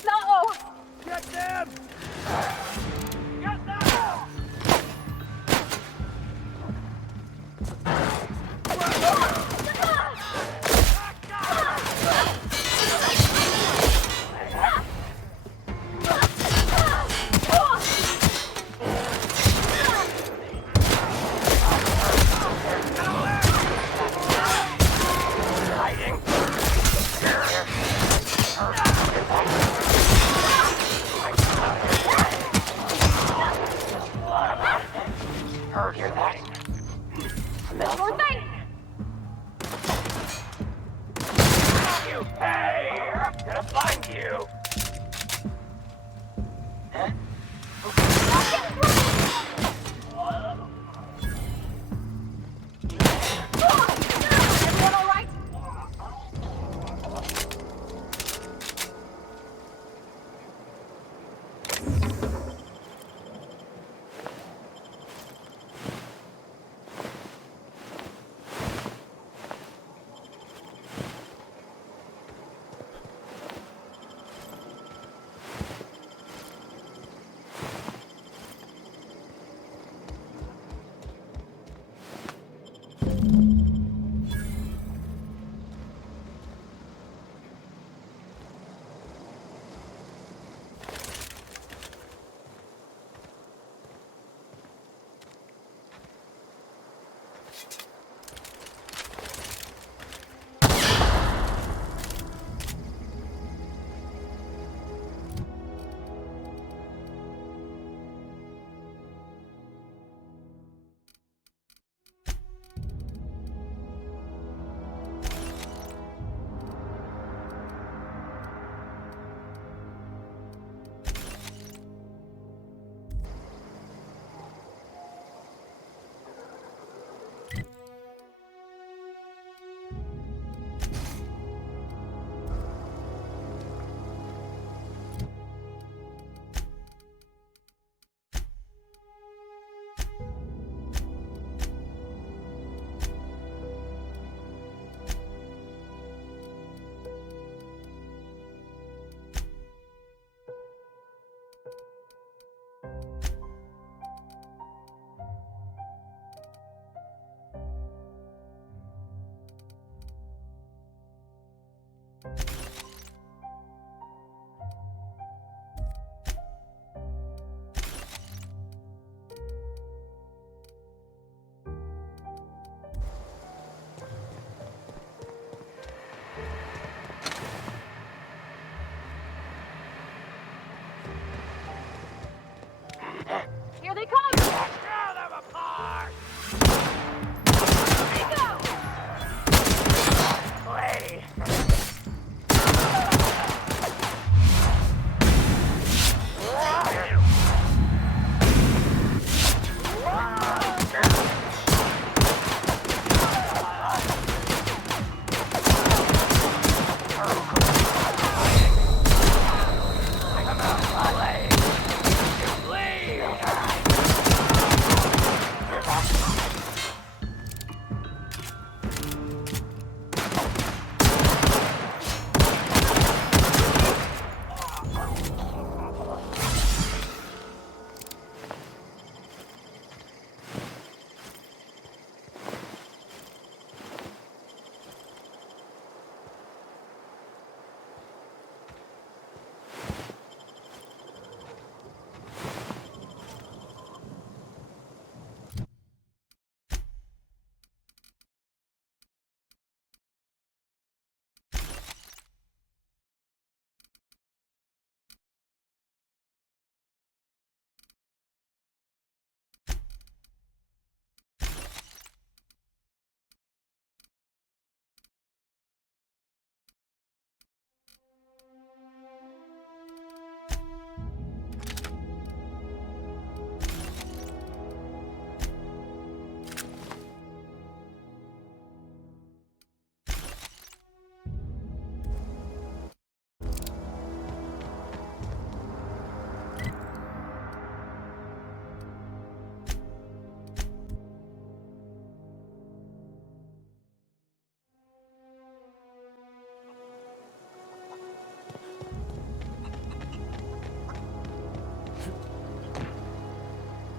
No! Get them! Get them! Heard your thing. One more thing! You pay! I'm gonna find you! Everyone all right?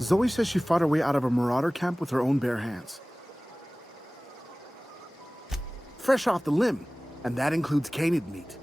Zoe says she fought her way out of a marauder camp with her own bare hands. Fresh off the limb, and that includes canid meat.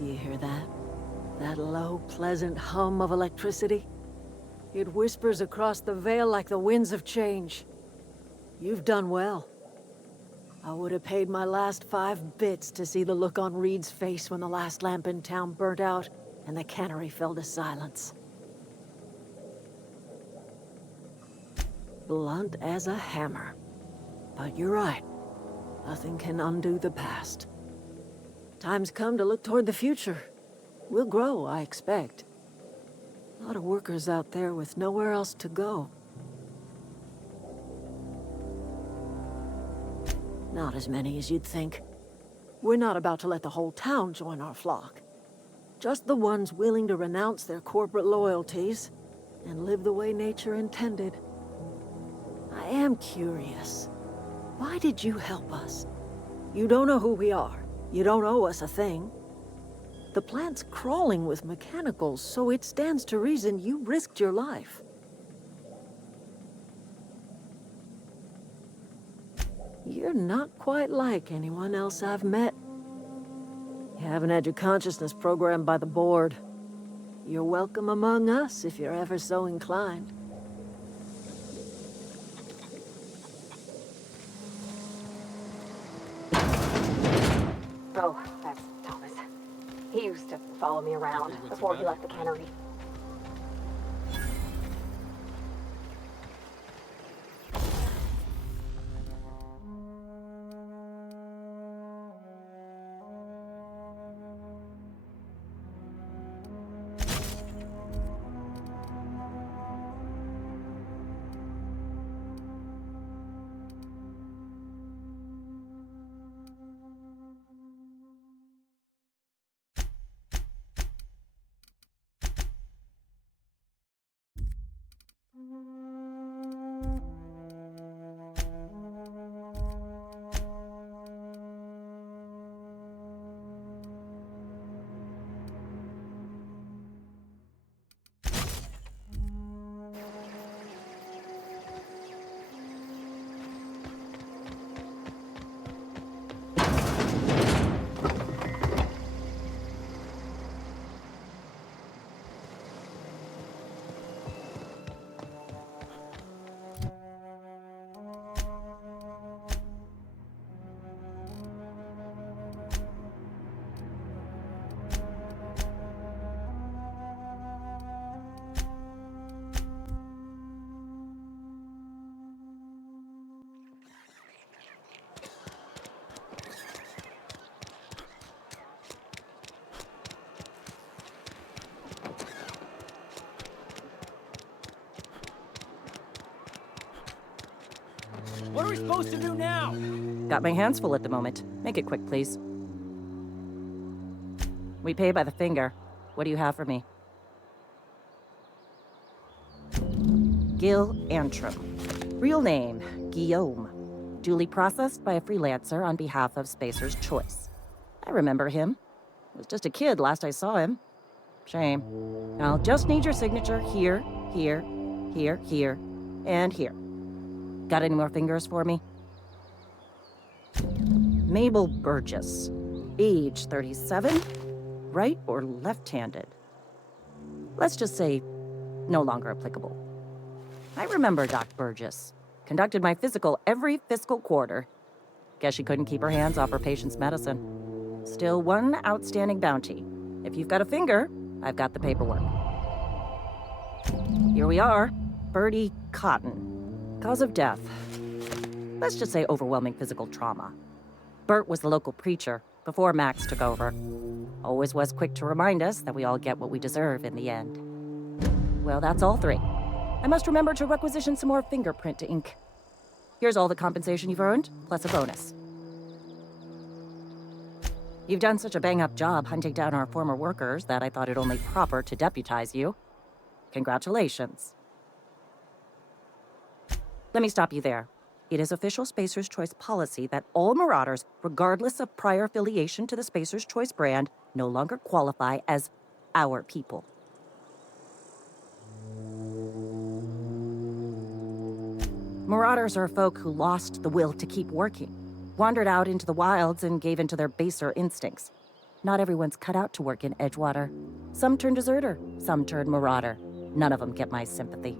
You hear that? That low, pleasant hum of electricity? It whispers across the Vale like the winds of change. You've done well. I would have paid my last 5 bits to see the look on Reed's face when the last lamp in town burnt out and the cannery fell to silence. Blunt as a hammer. But you're right. Nothing can undo the past. Time's come to look toward the future. We'll grow, I expect. A lot of workers out there with nowhere else to go. Not as many as you'd think. We're not about to let the whole town join our flock. Just the ones willing to renounce their corporate loyalties and live the way nature intended. I am curious. Why did you help us? You don't know who we are. You don't owe us a thing. The plant's crawling with mechanicals, so it stands to reason you risked your life. You're not quite like anyone else I've met. You haven't had your consciousness programmed by the board. You're welcome among us if you're ever so inclined. Oh, that's Thomas. He used to follow me around before he left the cannery. What are we supposed to do now? Got my hands full at the moment. Make it quick, please. We pay by the finger. What do you have for me? Gil Antrim. Real name, Guillaume. Duly processed by a freelancer on behalf of Spacer's Choice. I remember him. Was just a kid last I saw him. Shame. I'll just need your signature here, here, here, here, and here. Got any more fingers for me? Mabel Burgess. Age 37. Right or left-handed? Let's just say no longer applicable. I remember Doc Burgess. Conducted my physical every fiscal quarter. Guess she couldn't keep her hands off her patient's medicine. Still one outstanding bounty. If you've got a finger, I've got the paperwork. Here we are. Bertie Cotton. Cause of death. Let's just say overwhelming physical trauma. Bert was the local preacher before Max took over. Always was quick to remind us that we all get what we deserve in the end. Well, that's all three. I must remember to requisition some more fingerprint ink. Here's all the compensation you've earned, plus a bonus. You've done such a bang-up job hunting down our former workers that I thought it only proper to deputize you. Congratulations. Let me stop you there. It is official Spacer's Choice policy that all Marauders, regardless of prior affiliation to the Spacer's Choice brand, no longer qualify as our people. Marauders are folk who lost the will to keep working, wandered out into the wilds and gave into their baser instincts. Not everyone's cut out to work in Edgewater. Some turn deserter, some turn marauder. None of them get my sympathy.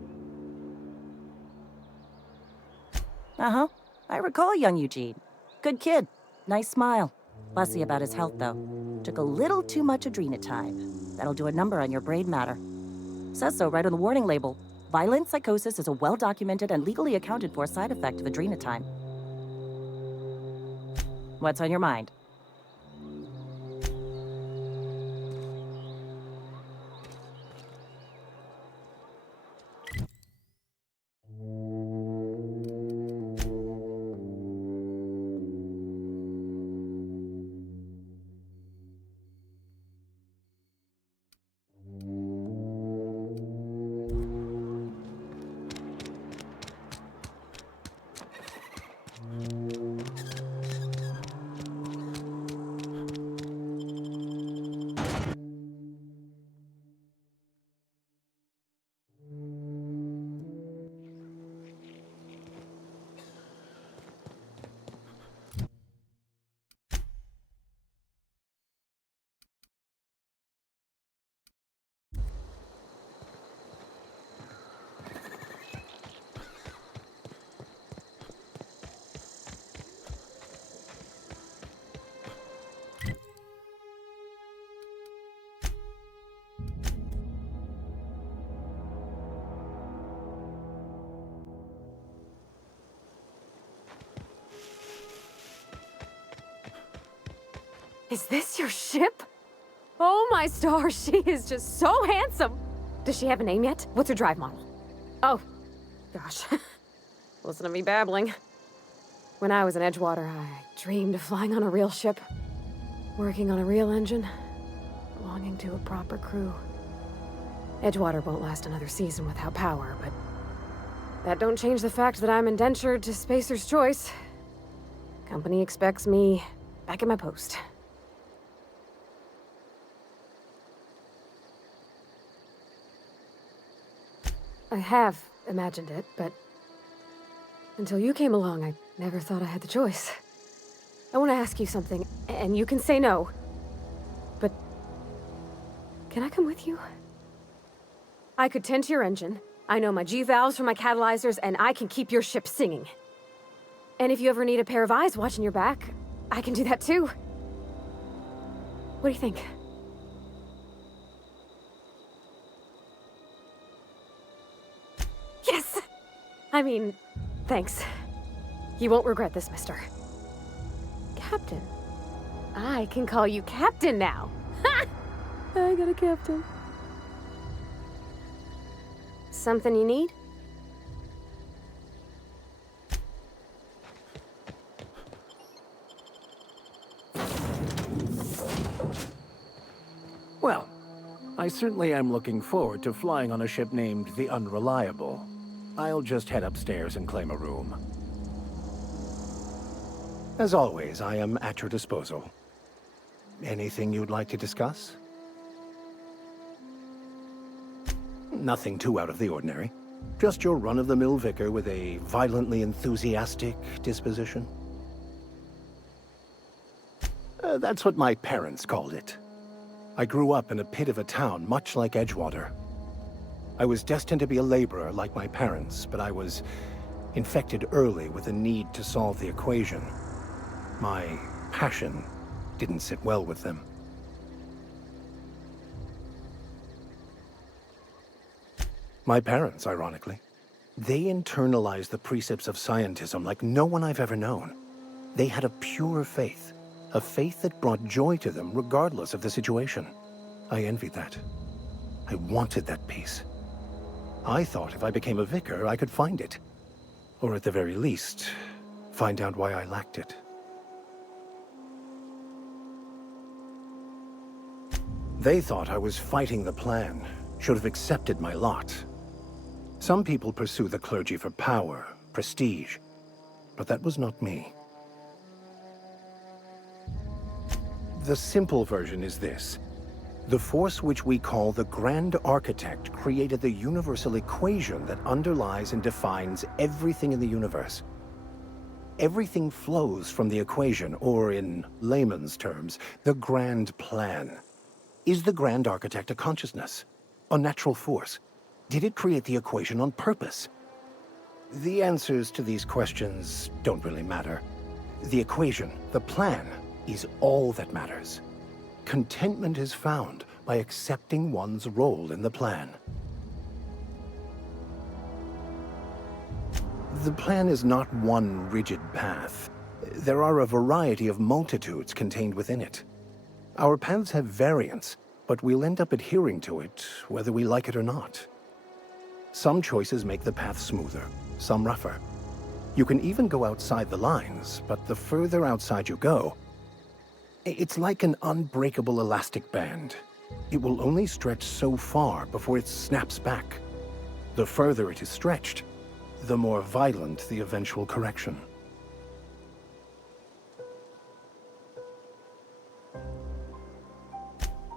Uh-huh. I recall young Eugene. Good kid. Nice smile. Fussy about his health, though. Took a little too much adrenatime. That'll do a number on your brain matter. Says so right on the warning label. Violent psychosis is a well-documented and legally accounted for side effect of adrenatime. What's on your mind? Is this your ship? Oh my stars, she is just so handsome! Does she have a name yet? What's her drive model? Oh, gosh. Listen to me babbling. When I was in Edgewater, I dreamed of flying on a real ship, working on a real engine, belonging to a proper crew. Edgewater won't last another season without power, but that don't change the fact that I'm indentured to Spacer's Choice. Company expects me back at my post. I have imagined it, but until you came along, I never thought I had the choice. I want to ask you something, and you can say no, but can I come with you? I could tend to your engine. I know my G-valves from my catalyzers, and I can keep your ship singing. And if you ever need a pair of eyes watching your back, I can do that too. What do you think? Yes! I mean, thanks. You won't regret this, mister. Captain. I can call you Captain now. Ha! I got a captain. Something you need? Certainly I'm looking forward to flying on a ship named the Unreliable. I'll just head upstairs and claim a room. As always, I am at your disposal. Anything you'd like to discuss? Nothing too out of the ordinary. Just your run-of-the-mill vicar with a violently enthusiastic disposition. That's what my parents called it. I grew up in a pit of a town much like Edgewater. I was destined to be a laborer like my parents, but I was infected early with a need to solve the equation. My passion didn't sit well with them. My parents, ironically. They internalized the precepts of scientism like no one I've ever known. They had a pure faith, a faith that brought joy to them regardless of the situation. I envied that. I wanted that peace. I thought if I became a vicar, I could find it. Or at the very least, find out why I lacked it. They thought I was fighting the plan, should have accepted my lot. Some people pursue the clergy for power, prestige, but that was not me. The simple version is this. The force which we call the Grand Architect created the universal equation that underlies and defines everything in the universe. Everything flows from the equation, or in layman's terms, the grand plan. Is the Grand Architect a consciousness? A natural force? Did it create the equation on purpose? The answers to these questions don't really matter. The equation, the plan, is all that matters. Contentment is found by accepting one's role in the plan. The plan is not one rigid path. There are a variety of multitudes contained within it. Our paths have variance, but we'll end up adhering to it, whether we like it or not. Some choices make the path smoother, some rougher. You can even go outside the lines, but the further outside you go, it's like an unbreakable elastic band. It will only stretch so far before it snaps back. The further it is stretched, the more violent the eventual correction.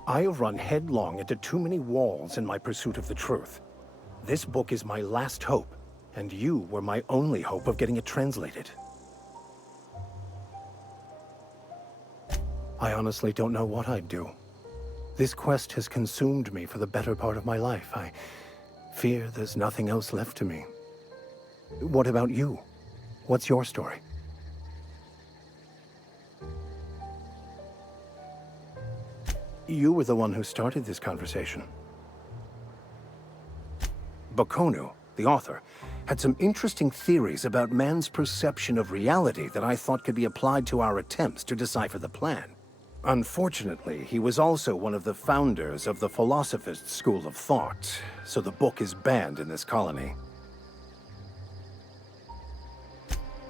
I have run headlong into too many walls in my pursuit of the truth. This book is my last hope, and you were my only hope of getting it translated. I honestly don't know what I'd do. This quest has consumed me for the better part of my life. I fear there's nothing else left to me. What about you? What's your story? You were the one who started this conversation. Bakonu, the author, had some interesting theories about man's perception of reality that I thought could be applied to our attempts to decipher the plan. Unfortunately, he was also one of the founders of the Philosophist school of thought, so the book is banned in this colony.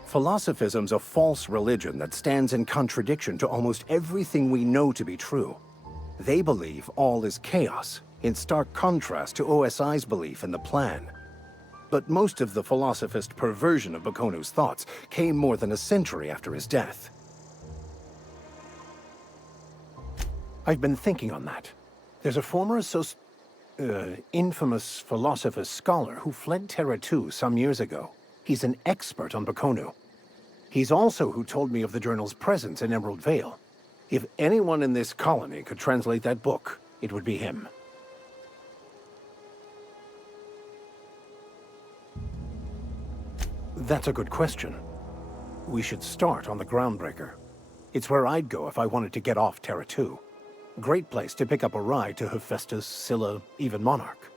Philosophism's a false religion that stands in contradiction to almost everything we know to be true. They believe all is chaos, in stark contrast to OSI's belief in the plan. But most of the philosophist perversion of Bakonu's thoughts came more than a century after his death. I've been thinking on that. There's a former infamous philosophist scholar who fled Terra 2 some years ago. He's an expert on Bakonu. He's also who told me of the journal's presence in Emerald Vale. If anyone in this colony could translate that book, it would be him. That's a good question. We should start on the Groundbreaker. It's where I'd go if I wanted to get off Terra 2. Great place to pick up a ride to Hephaestus, Scylla, even Monarch.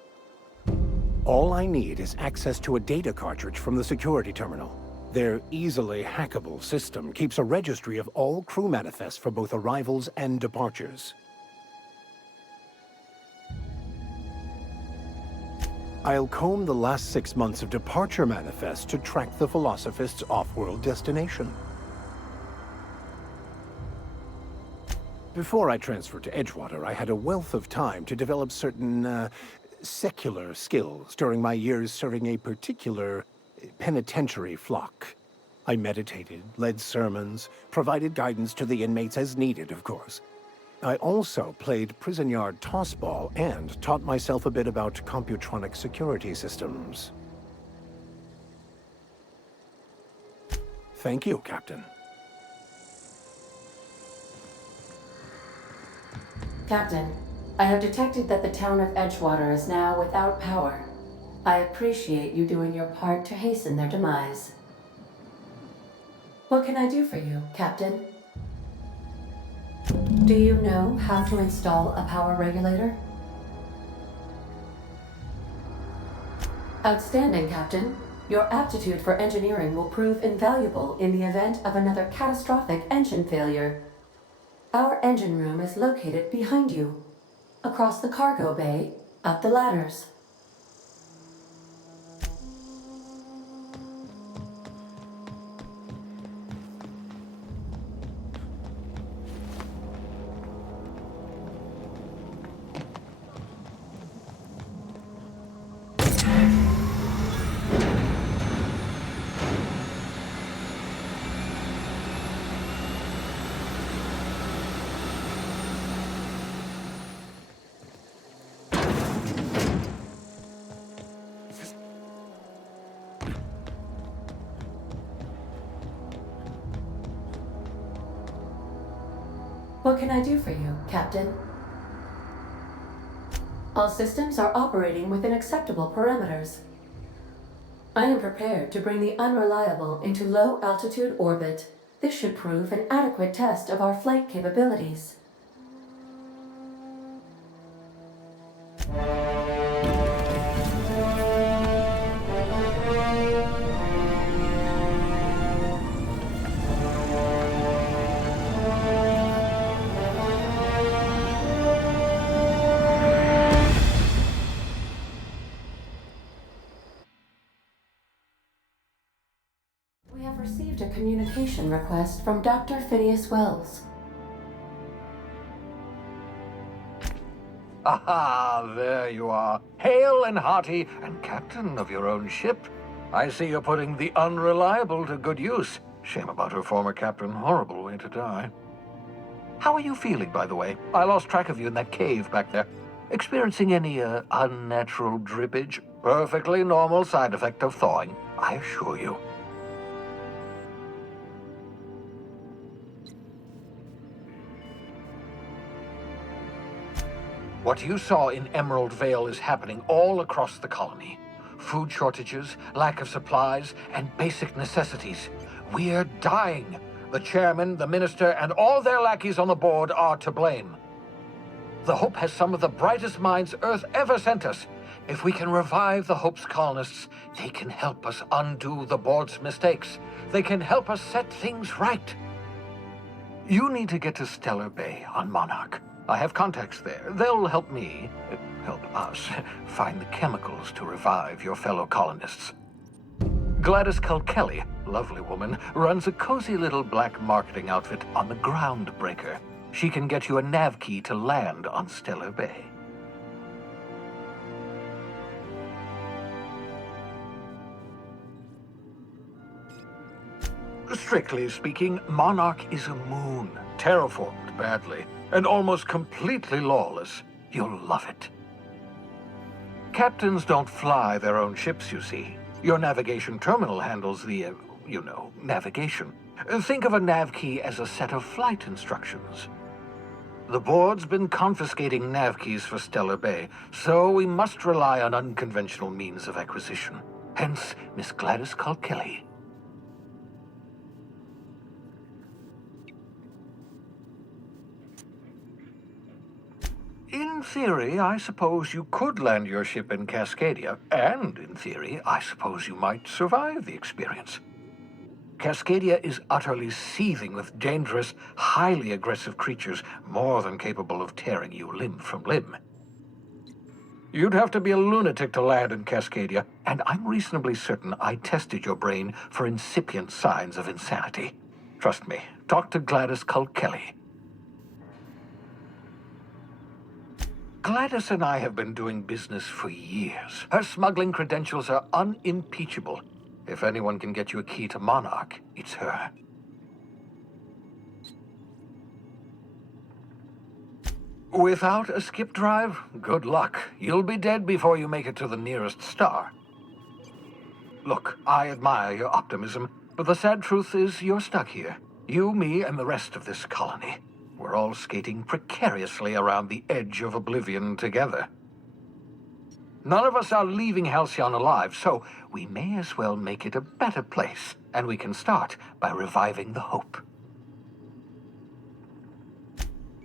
All I need is access to a data cartridge from the security terminal. Their easily hackable system keeps a registry of all crew manifests for both arrivals and departures. I'll comb the last 6 months of departure manifests to track the Philosophist's off-world destination. Before I transferred to Edgewater, I had a wealth of time to develop certain, secular skills during my years serving a particular penitentiary flock. I meditated, led sermons, provided guidance to the inmates as needed, of course. I also played prison yard tossball and taught myself a bit about computronic security systems. Thank you, Captain. Captain, I have detected that the town of Edgewater is now without power. I appreciate you doing your part to hasten their demise. What can I do for you, Captain? Do you know how to install a power regulator? Outstanding, Captain. Your aptitude for engineering will prove invaluable in the event of another catastrophic engine failure. Our engine room is located behind you, across the cargo bay, up the ladders. What can I do for you, Captain? All systems are operating within acceptable parameters. I am prepared to bring the unreliable into low-altitude orbit. This should prove an adequate test of our flight capabilities. We have received a communication request from Dr. Phineas Wells. Aha, there you are. Hale and hearty, and captain of your own ship. I see you're putting the unreliable to good use. Shame about her former captain. Horrible way to die. How are you feeling, by the way? I lost track of you in that cave back there. Experiencing any, unnatural drippage? Perfectly normal side effect of thawing, I assure you. What you saw in Emerald Vale is happening all across the colony. Food shortages, lack of supplies, and basic necessities. We're dying. The chairman, the minister, and all their lackeys on the board are to blame. The Hope has some of the brightest minds Earth ever sent us. If we can revive the Hope's colonists, they can help us undo the board's mistakes. They can help us set things right. You need to get to Stellar Bay on Monarch. I have contacts there. They'll help me, help us, find the chemicals to revive your fellow colonists. Gladys Kelly, lovely woman, runs a cozy little black marketing outfit on the Groundbreaker. She can get you a nav key to land on Stellar Bay. Strictly speaking, Monarch is a moon, terraformed badly, and almost completely lawless. You'll love it. Captains don't fly their own ships, you see. Your navigation terminal handles the, navigation. Think of a nav key as a set of flight instructions. The board's been confiscating nav keys for Stellar Bay, so we must rely on unconventional means of acquisition. Hence, Miss Gladys Kelly. In theory, I suppose you could land your ship in Cascadia, and in theory, I suppose you might survive the experience. Cascadia is utterly seething with dangerous, highly aggressive creatures, more than capable of tearing you limb from limb. You'd have to be a lunatic to land in Cascadia, and I'm reasonably certain I tested your brain for incipient signs of insanity. Trust me, talk to Gladys Kelly. Gladys and I have been doing business for years. Her smuggling credentials are unimpeachable. If anyone can get you a key to Monarch, it's her. Without a skip drive, good luck. You'll be dead before you make it to the nearest star. Look, I admire your optimism, but the sad truth is you're stuck here. You, me, and the rest of this colony. We're all skating precariously around the edge of oblivion together. None of us are leaving Halcyon alive, so we may as well make it a better place, and we can start by reviving the hope.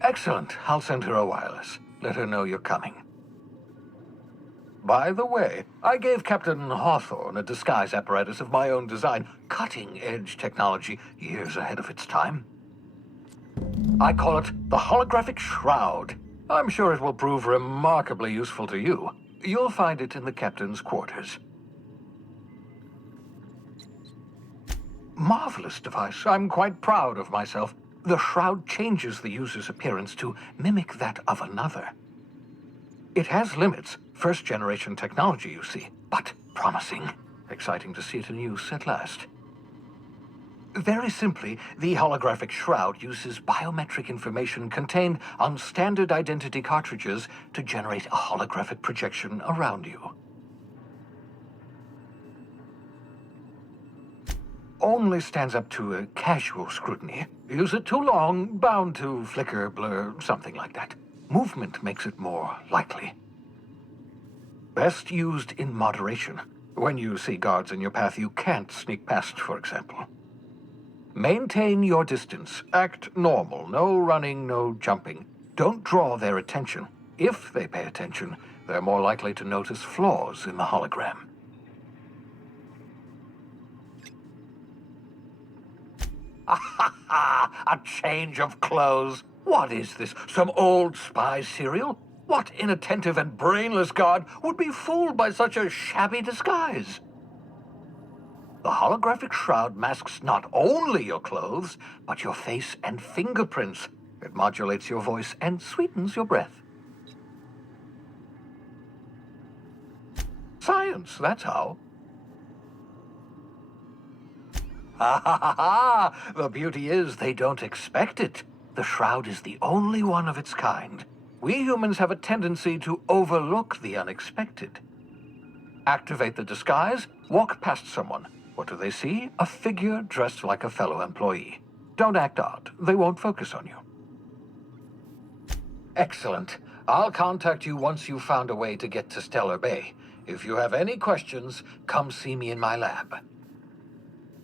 Excellent. I'll send her a wireless. Let her know you're coming. By the way, I gave Captain Hawthorne a disguise apparatus of my own design, cutting-edge technology years ahead of its time. I call it the holographic shroud. I'm sure it will prove remarkably useful to you. You'll find it in the captain's quarters. Marvelous device. I'm quite proud of myself. The shroud changes the user's appearance to mimic that of another. It has limits. First-generation technology, you see, but promising. Exciting to see it in use at last. Very simply, the holographic shroud uses biometric information contained on standard identity cartridges to generate a holographic projection around you. Only stands up to a casual scrutiny. Use it too long, bound to flicker, blur, something like that. Movement makes it more likely. Best used in moderation. When you see guards in your path you can't sneak past, for example. Maintain your distance. Act normal. No running, no jumping. Don't draw their attention. If they pay attention, they're more likely to notice flaws in the hologram. A change of clothes. What is this? Some old spy serial? What inattentive and brainless guard would be fooled by such a shabby disguise? The holographic shroud masks not only your clothes, but your face and fingerprints. It modulates your voice and sweetens your breath. Science, that's how. The beauty is they don't expect it. The shroud is the only one of its kind. We humans have a tendency to overlook the unexpected. Activate the disguise, walk past someone. What do they see? A figure dressed like a fellow employee. Don't act odd. They won't focus on you. Excellent. I'll contact you once you've found a way to get to Stellar Bay. If you have any questions, come see me in my lab.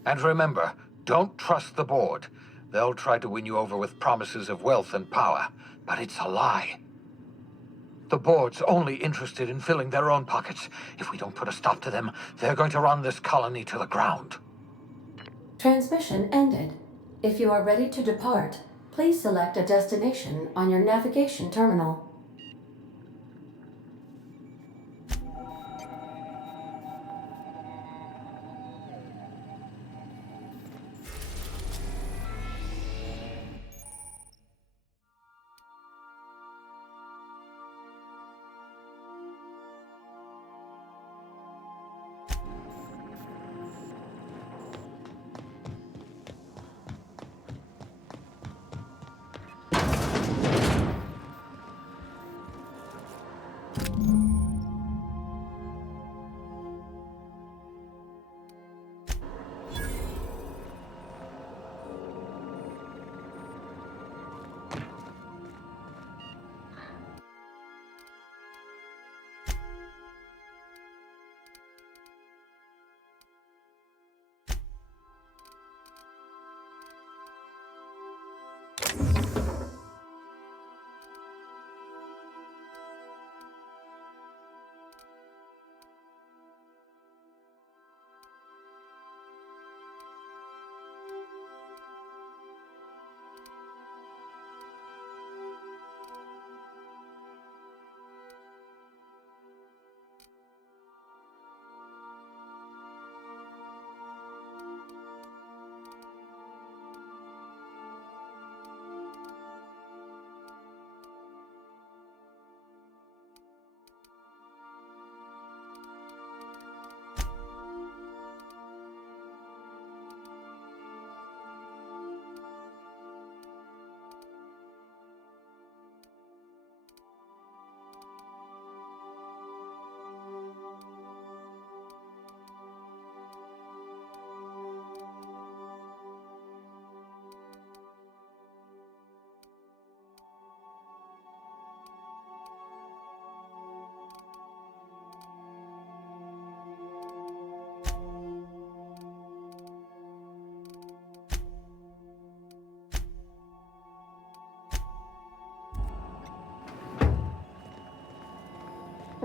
And remember, don't trust the board. They'll try to win you over with promises of wealth and power, but it's a lie. The board's only interested in filling their own pockets. If we don't put a stop to them, they're going to run this colony to the ground. Transmission ended. If you are ready to depart, please select a destination on your navigation terminal.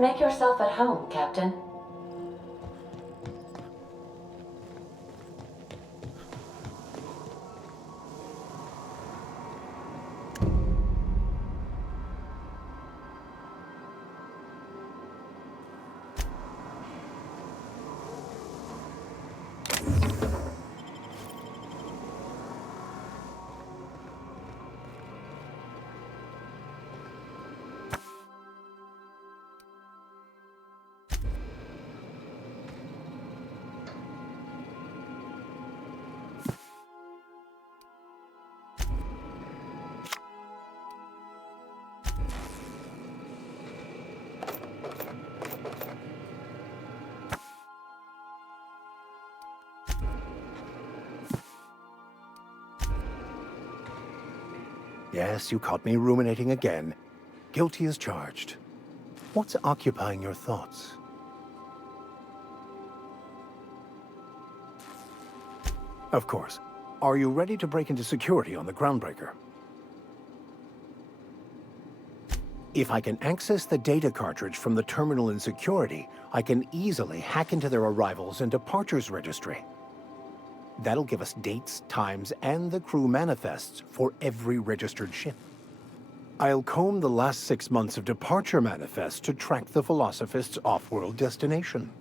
Make yourself at home, Captain. Yes, you caught me ruminating again. Guilty as charged. What's occupying your thoughts? Of course. Are you ready to break into security on the groundbreaker? If I can access the data cartridge from the terminal in security, I can easily hack into their arrivals and departures registry. That'll give us dates, times, and the crew manifests for every registered ship. I'll comb the last 6 months of departure manifests to track the Philosophist's off-world destination.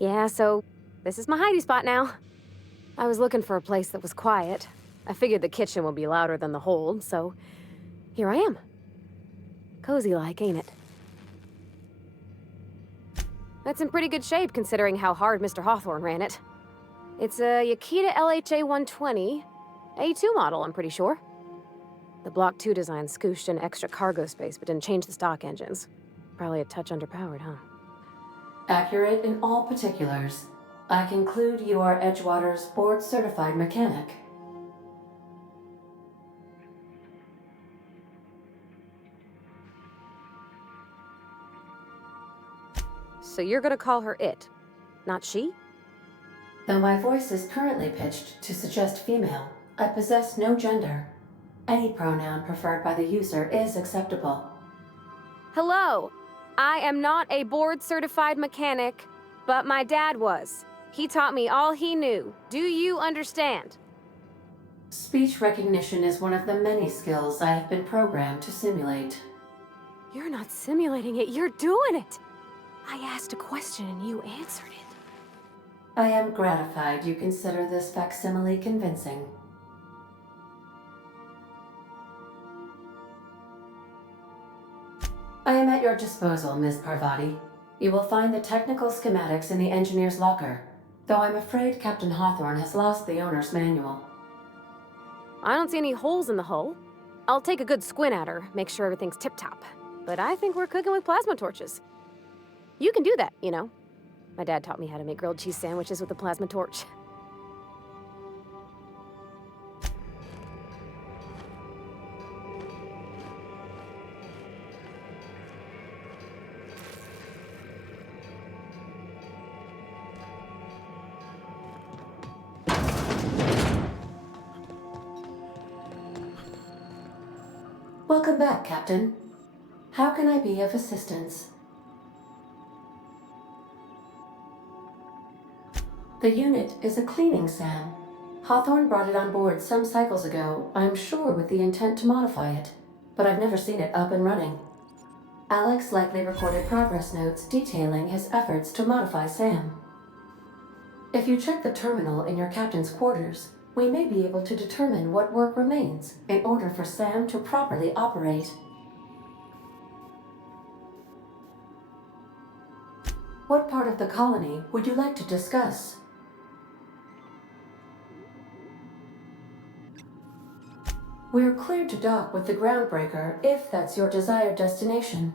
Yeah, so this is my hidey spot now. I was looking for a place that was quiet. I figured the kitchen would be louder than the hold, so here I am. Cozy-like, ain't it? That's in pretty good shape considering how hard Mr. Hawthorne ran it. It's a Yakita LHA 120, A2 model, I'm pretty sure. The Block 2 design scooshed in extra cargo space, but didn't change the stock engines. Probably a touch underpowered, huh? Accurate in all particulars. I conclude you are Edgewater's board-certified mechanic. So you're gonna call her it, not she? Though my voice is currently pitched to suggest female, I possess no gender. Any pronoun preferred by the user is acceptable. Hello! I am not a board-certified mechanic, but my dad was. He taught me all he knew. Do you understand? Speech recognition is one of the many skills I have been programmed to simulate. You're not simulating it, you're doing it! I asked a question and you answered it. I am gratified you consider this facsimile convincing. I am at your disposal, Ms. Parvati. You will find the technical schematics in the engineer's locker, though I'm afraid Captain Hawthorne has lost the owner's manual. I don't see any holes in the hull. I'll take a good squint at her, make sure everything's tip-top. But I think we're cooking with plasma torches. You can do that, you know. My dad taught me how to make grilled cheese sandwiches with a plasma torch. Welcome back, Captain. How can I be of assistance? The unit is a cleaning SAM. Hawthorne brought it on board some cycles ago, I'm sure with the intent to modify it, but I've never seen it up and running. Alex likely recorded progress notes detailing his efforts to modify SAM. If you check the terminal in your captain's quarters, we may be able to determine what work remains in order for SAM to properly operate. What part of the colony would you like to discuss? We're cleared to dock with the groundbreaker if that's your desired destination.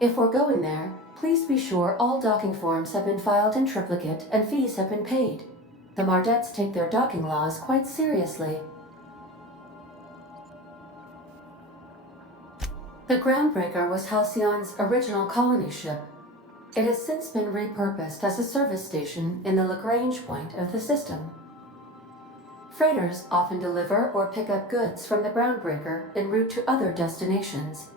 If we're going there, please be sure all docking forms have been filed in triplicate and fees have been paid. The Mardettes take their docking laws quite seriously. The groundbreaker was Halcyon's original colony ship. It has since been repurposed as a service station in the Lagrange point of the system. Freighters often deliver or pick up goods from the groundbreaker en route to other destinations.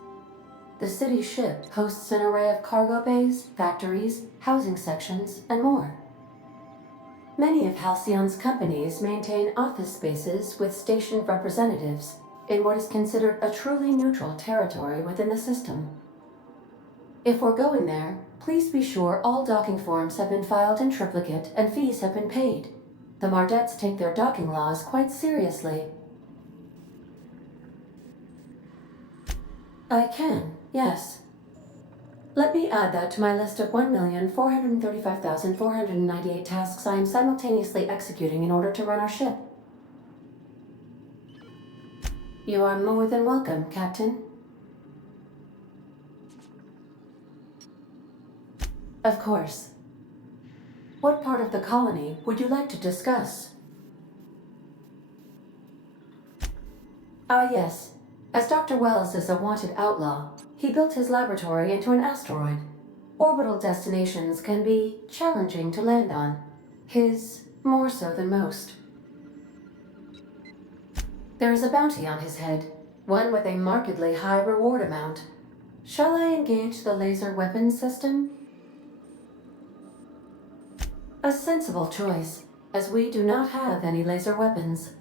The city ship hosts an array of cargo bays, factories, housing sections, and more. Many of Halcyon's companies maintain office spaces with stationed representatives in what is considered a truly neutral territory within the system. If we're going there, please be sure all docking forms have been filed in triplicate and fees have been paid. The Mardettes take their docking laws quite seriously. I can, yes. Let me add that to my list of 1,435,498 tasks I am simultaneously executing in order to run our ship. You are more than welcome, Captain. Of course. What part of the colony would you like to discuss? Ah, yes. As Dr. Wells is a wanted outlaw, he built his laboratory into an asteroid. Orbital destinations can be challenging to land on. His more so than most. There is a bounty on his head, one with a markedly high reward amount. Shall I engage the laser weapons system? A sensible choice, as we do not have any laser weapons.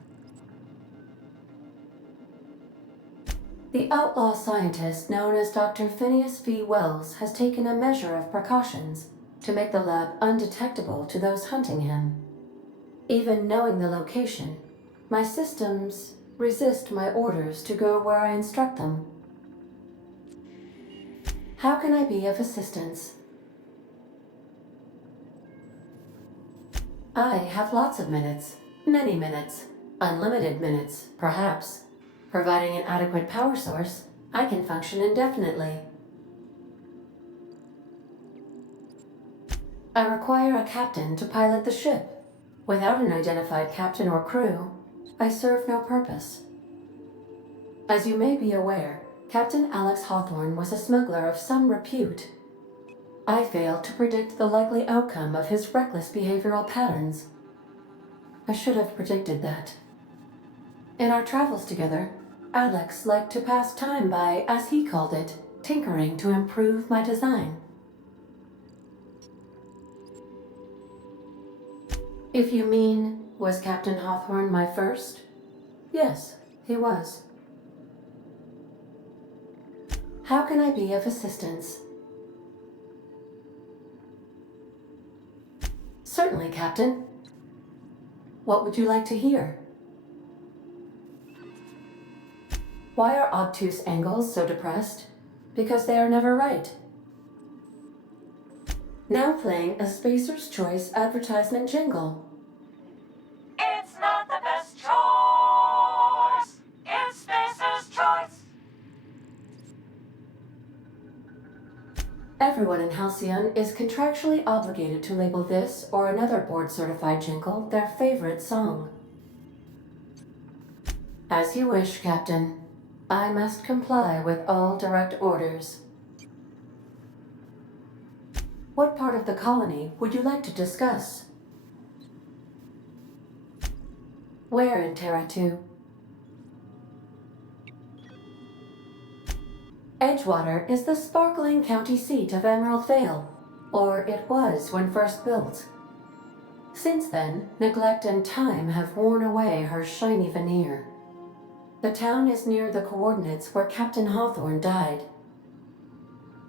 The outlaw scientist known as Dr. Phineas V. Wells has taken a measure of precautions to make the lab undetectable to those hunting him. Even knowing the location, my systems resist my orders to go where I instruct them. How can I be of assistance? I have lots of minutes. Many minutes. Unlimited minutes, perhaps. Providing an adequate power source, I can function indefinitely. I require a captain to pilot the ship. Without an identified captain or crew, I serve no purpose. As you may be aware, Captain Alex Hawthorne was a smuggler of some repute. I failed to predict the likely outcome of his reckless behavioral patterns. I should have predicted that. In our travels together, Alex liked to pass time by, as he called it, tinkering to improve my design. If you mean, was Captain Hawthorne my first? Yes, he was. How can I be of assistance? Certainly, Captain. What would you like to hear? Why are obtuse angles so depressed? Because they are never right. Now playing a Spacer's Choice advertisement jingle. It's not the best choice. It's Spacer's choice. Everyone in Halcyon is contractually obligated to label this or another board-certified jingle their favorite song. As you wish, Captain. I must comply with all direct orders. What part of the colony would you like to discuss? Where in Terra 2? Edgewater is the sparkling county seat of Emerald Vale, or it was when first built. Since then, neglect and time have worn away her shiny veneer. The town is near the coordinates where Captain Hawthorne died.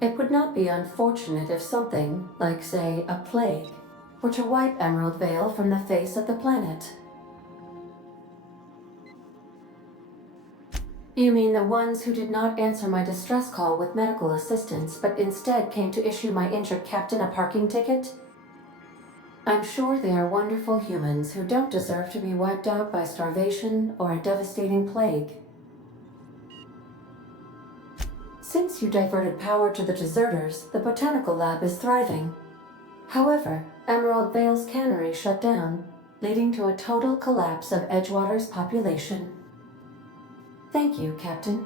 It would not be unfortunate if something, like say a plague, were to wipe Emerald Vale from the face of the planet. You mean the ones who did not answer my distress call with medical assistance, but instead came to issue my injured captain a parking ticket? I'm sure they are wonderful humans who don't deserve to be wiped out by starvation or a devastating plague. Since you diverted power to the deserters, the botanical lab is thriving. However, Emerald Vale's cannery shut down, leading to a total collapse of Edgewater's population. Thank you, Captain.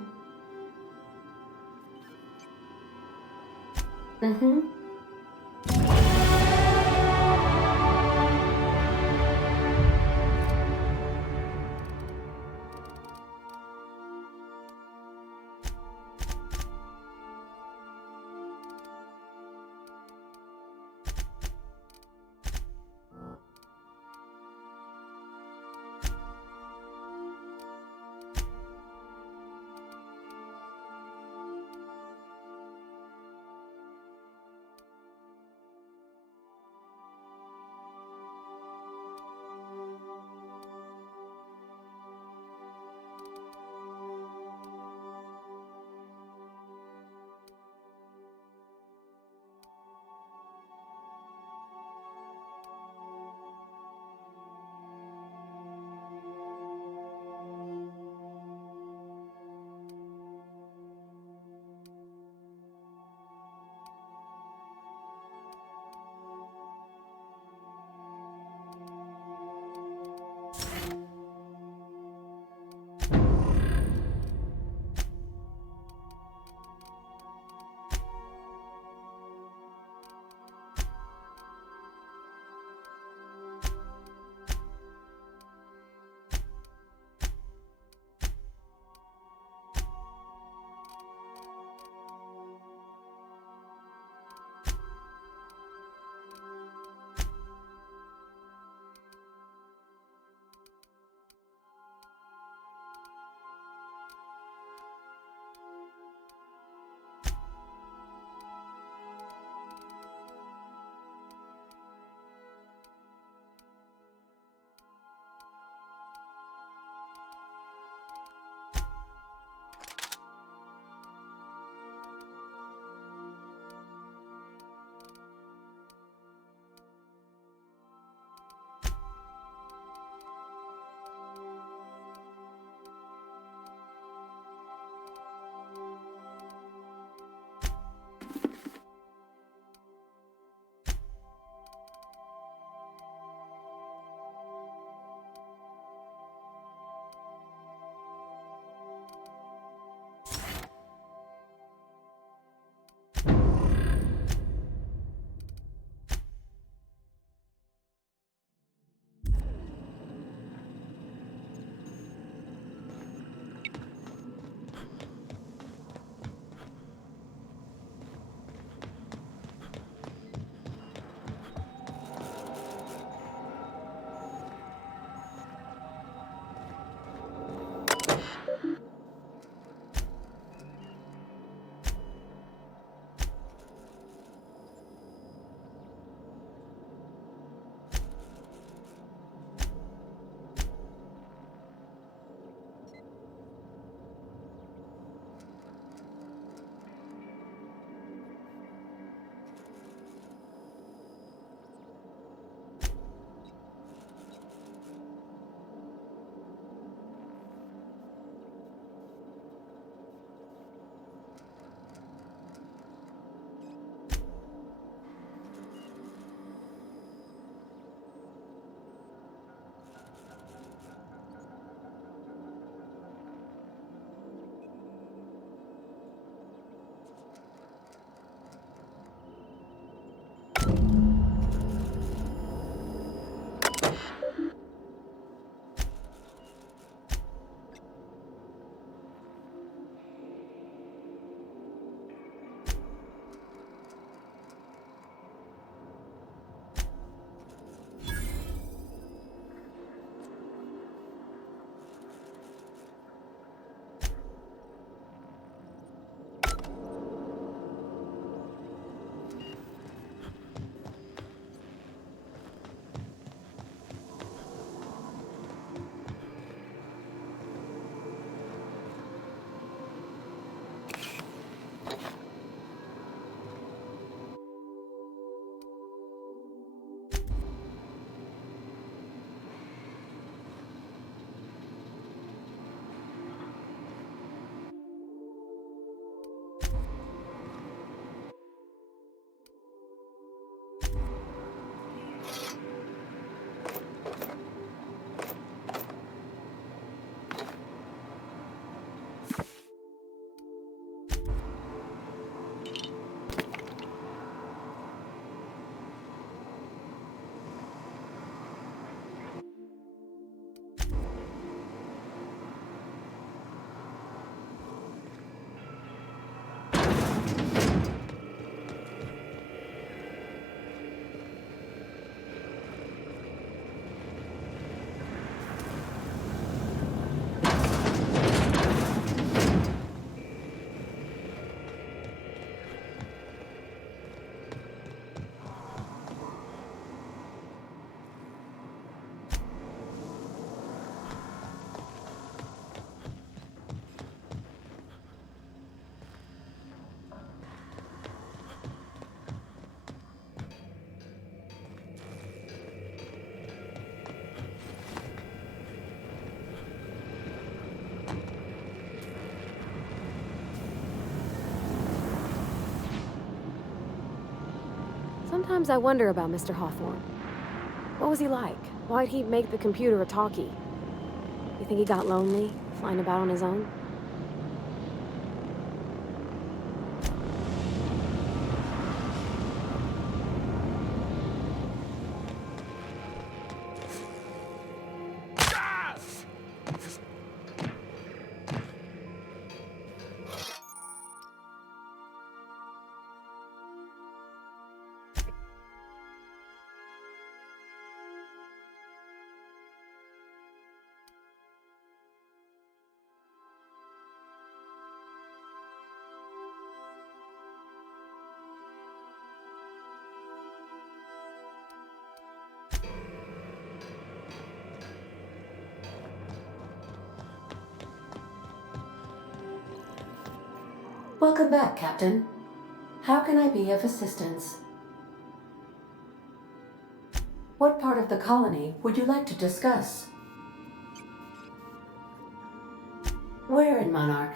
Sometimes I wonder about Mr. Hawthorne. What was he like? Why'd he make the computer a talkie? You think he got lonely, flying about on his own? Welcome back, Captain. How can I be of assistance? What part of the colony would you like to discuss? Where in Monarch?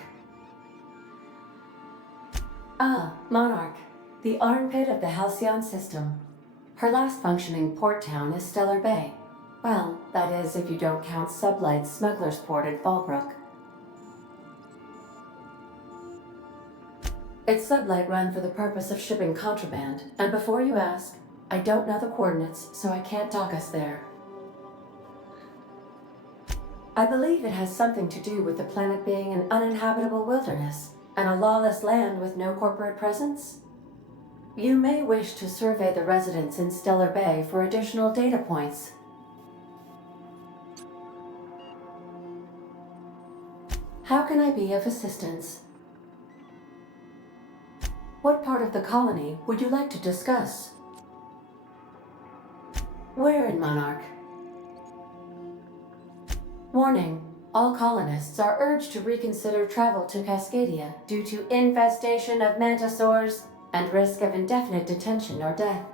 Ah, Monarch, the armpit of the Halcyon system. Her last functioning port town is Stellar Bay. Well, that is if you don't count Sublight's smuggler's port at Fallbrook. It's Sublight run for the purpose of shipping contraband, and before you ask, I don't know the coordinates, so I can't dock us there. I believe it has something to do with the planet being an uninhabitable wilderness, and a lawless land with no corporate presence. You may wish to survey the residents in Stellar Bay for additional data points. How can I be of assistance? What part of the colony would you like to discuss? Where in Monarch? Warning, all colonists are urged to reconsider travel to Cascadia due to infestation of mantisaurs and risk of indefinite detention or death.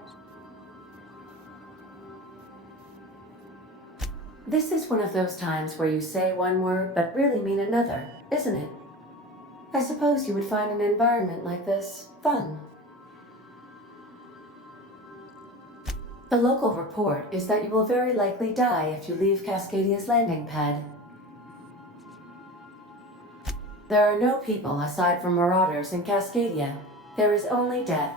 This is one of those times where you say one word but really mean another, isn't it? I suppose you would find an environment like this fun. The local report is that you will very likely die if you leave Cascadia's landing pad. There are no people aside from marauders in Cascadia. There is only death.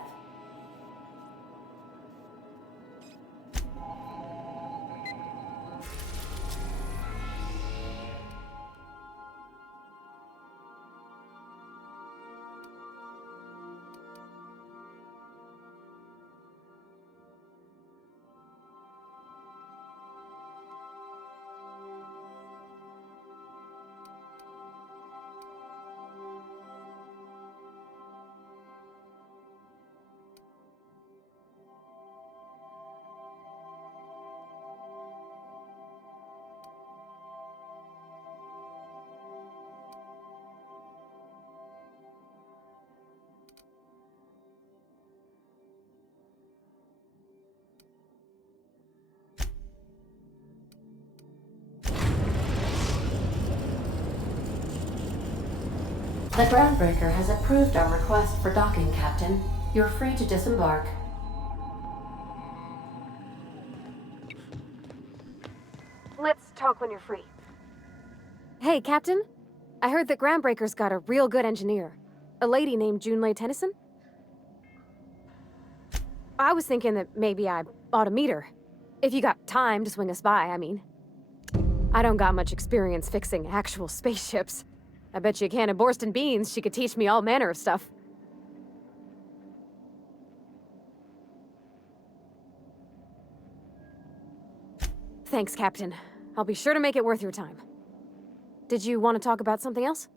The Groundbreaker has approved our request for docking, Captain. You're free to disembark. Let's talk when you're free. Hey, Captain. I heard that Groundbreaker's got a real good engineer. A lady named Junlei Tennyson. I was thinking that maybe I ought to meet her. If you got time to swing us by, I mean. I don't got much experience fixing actual spaceships. I bet you a can of Borston beans she could teach me all manner of stuff. Thanks, Captain. I'll be sure to make it worth your time. Did you want to talk about something else?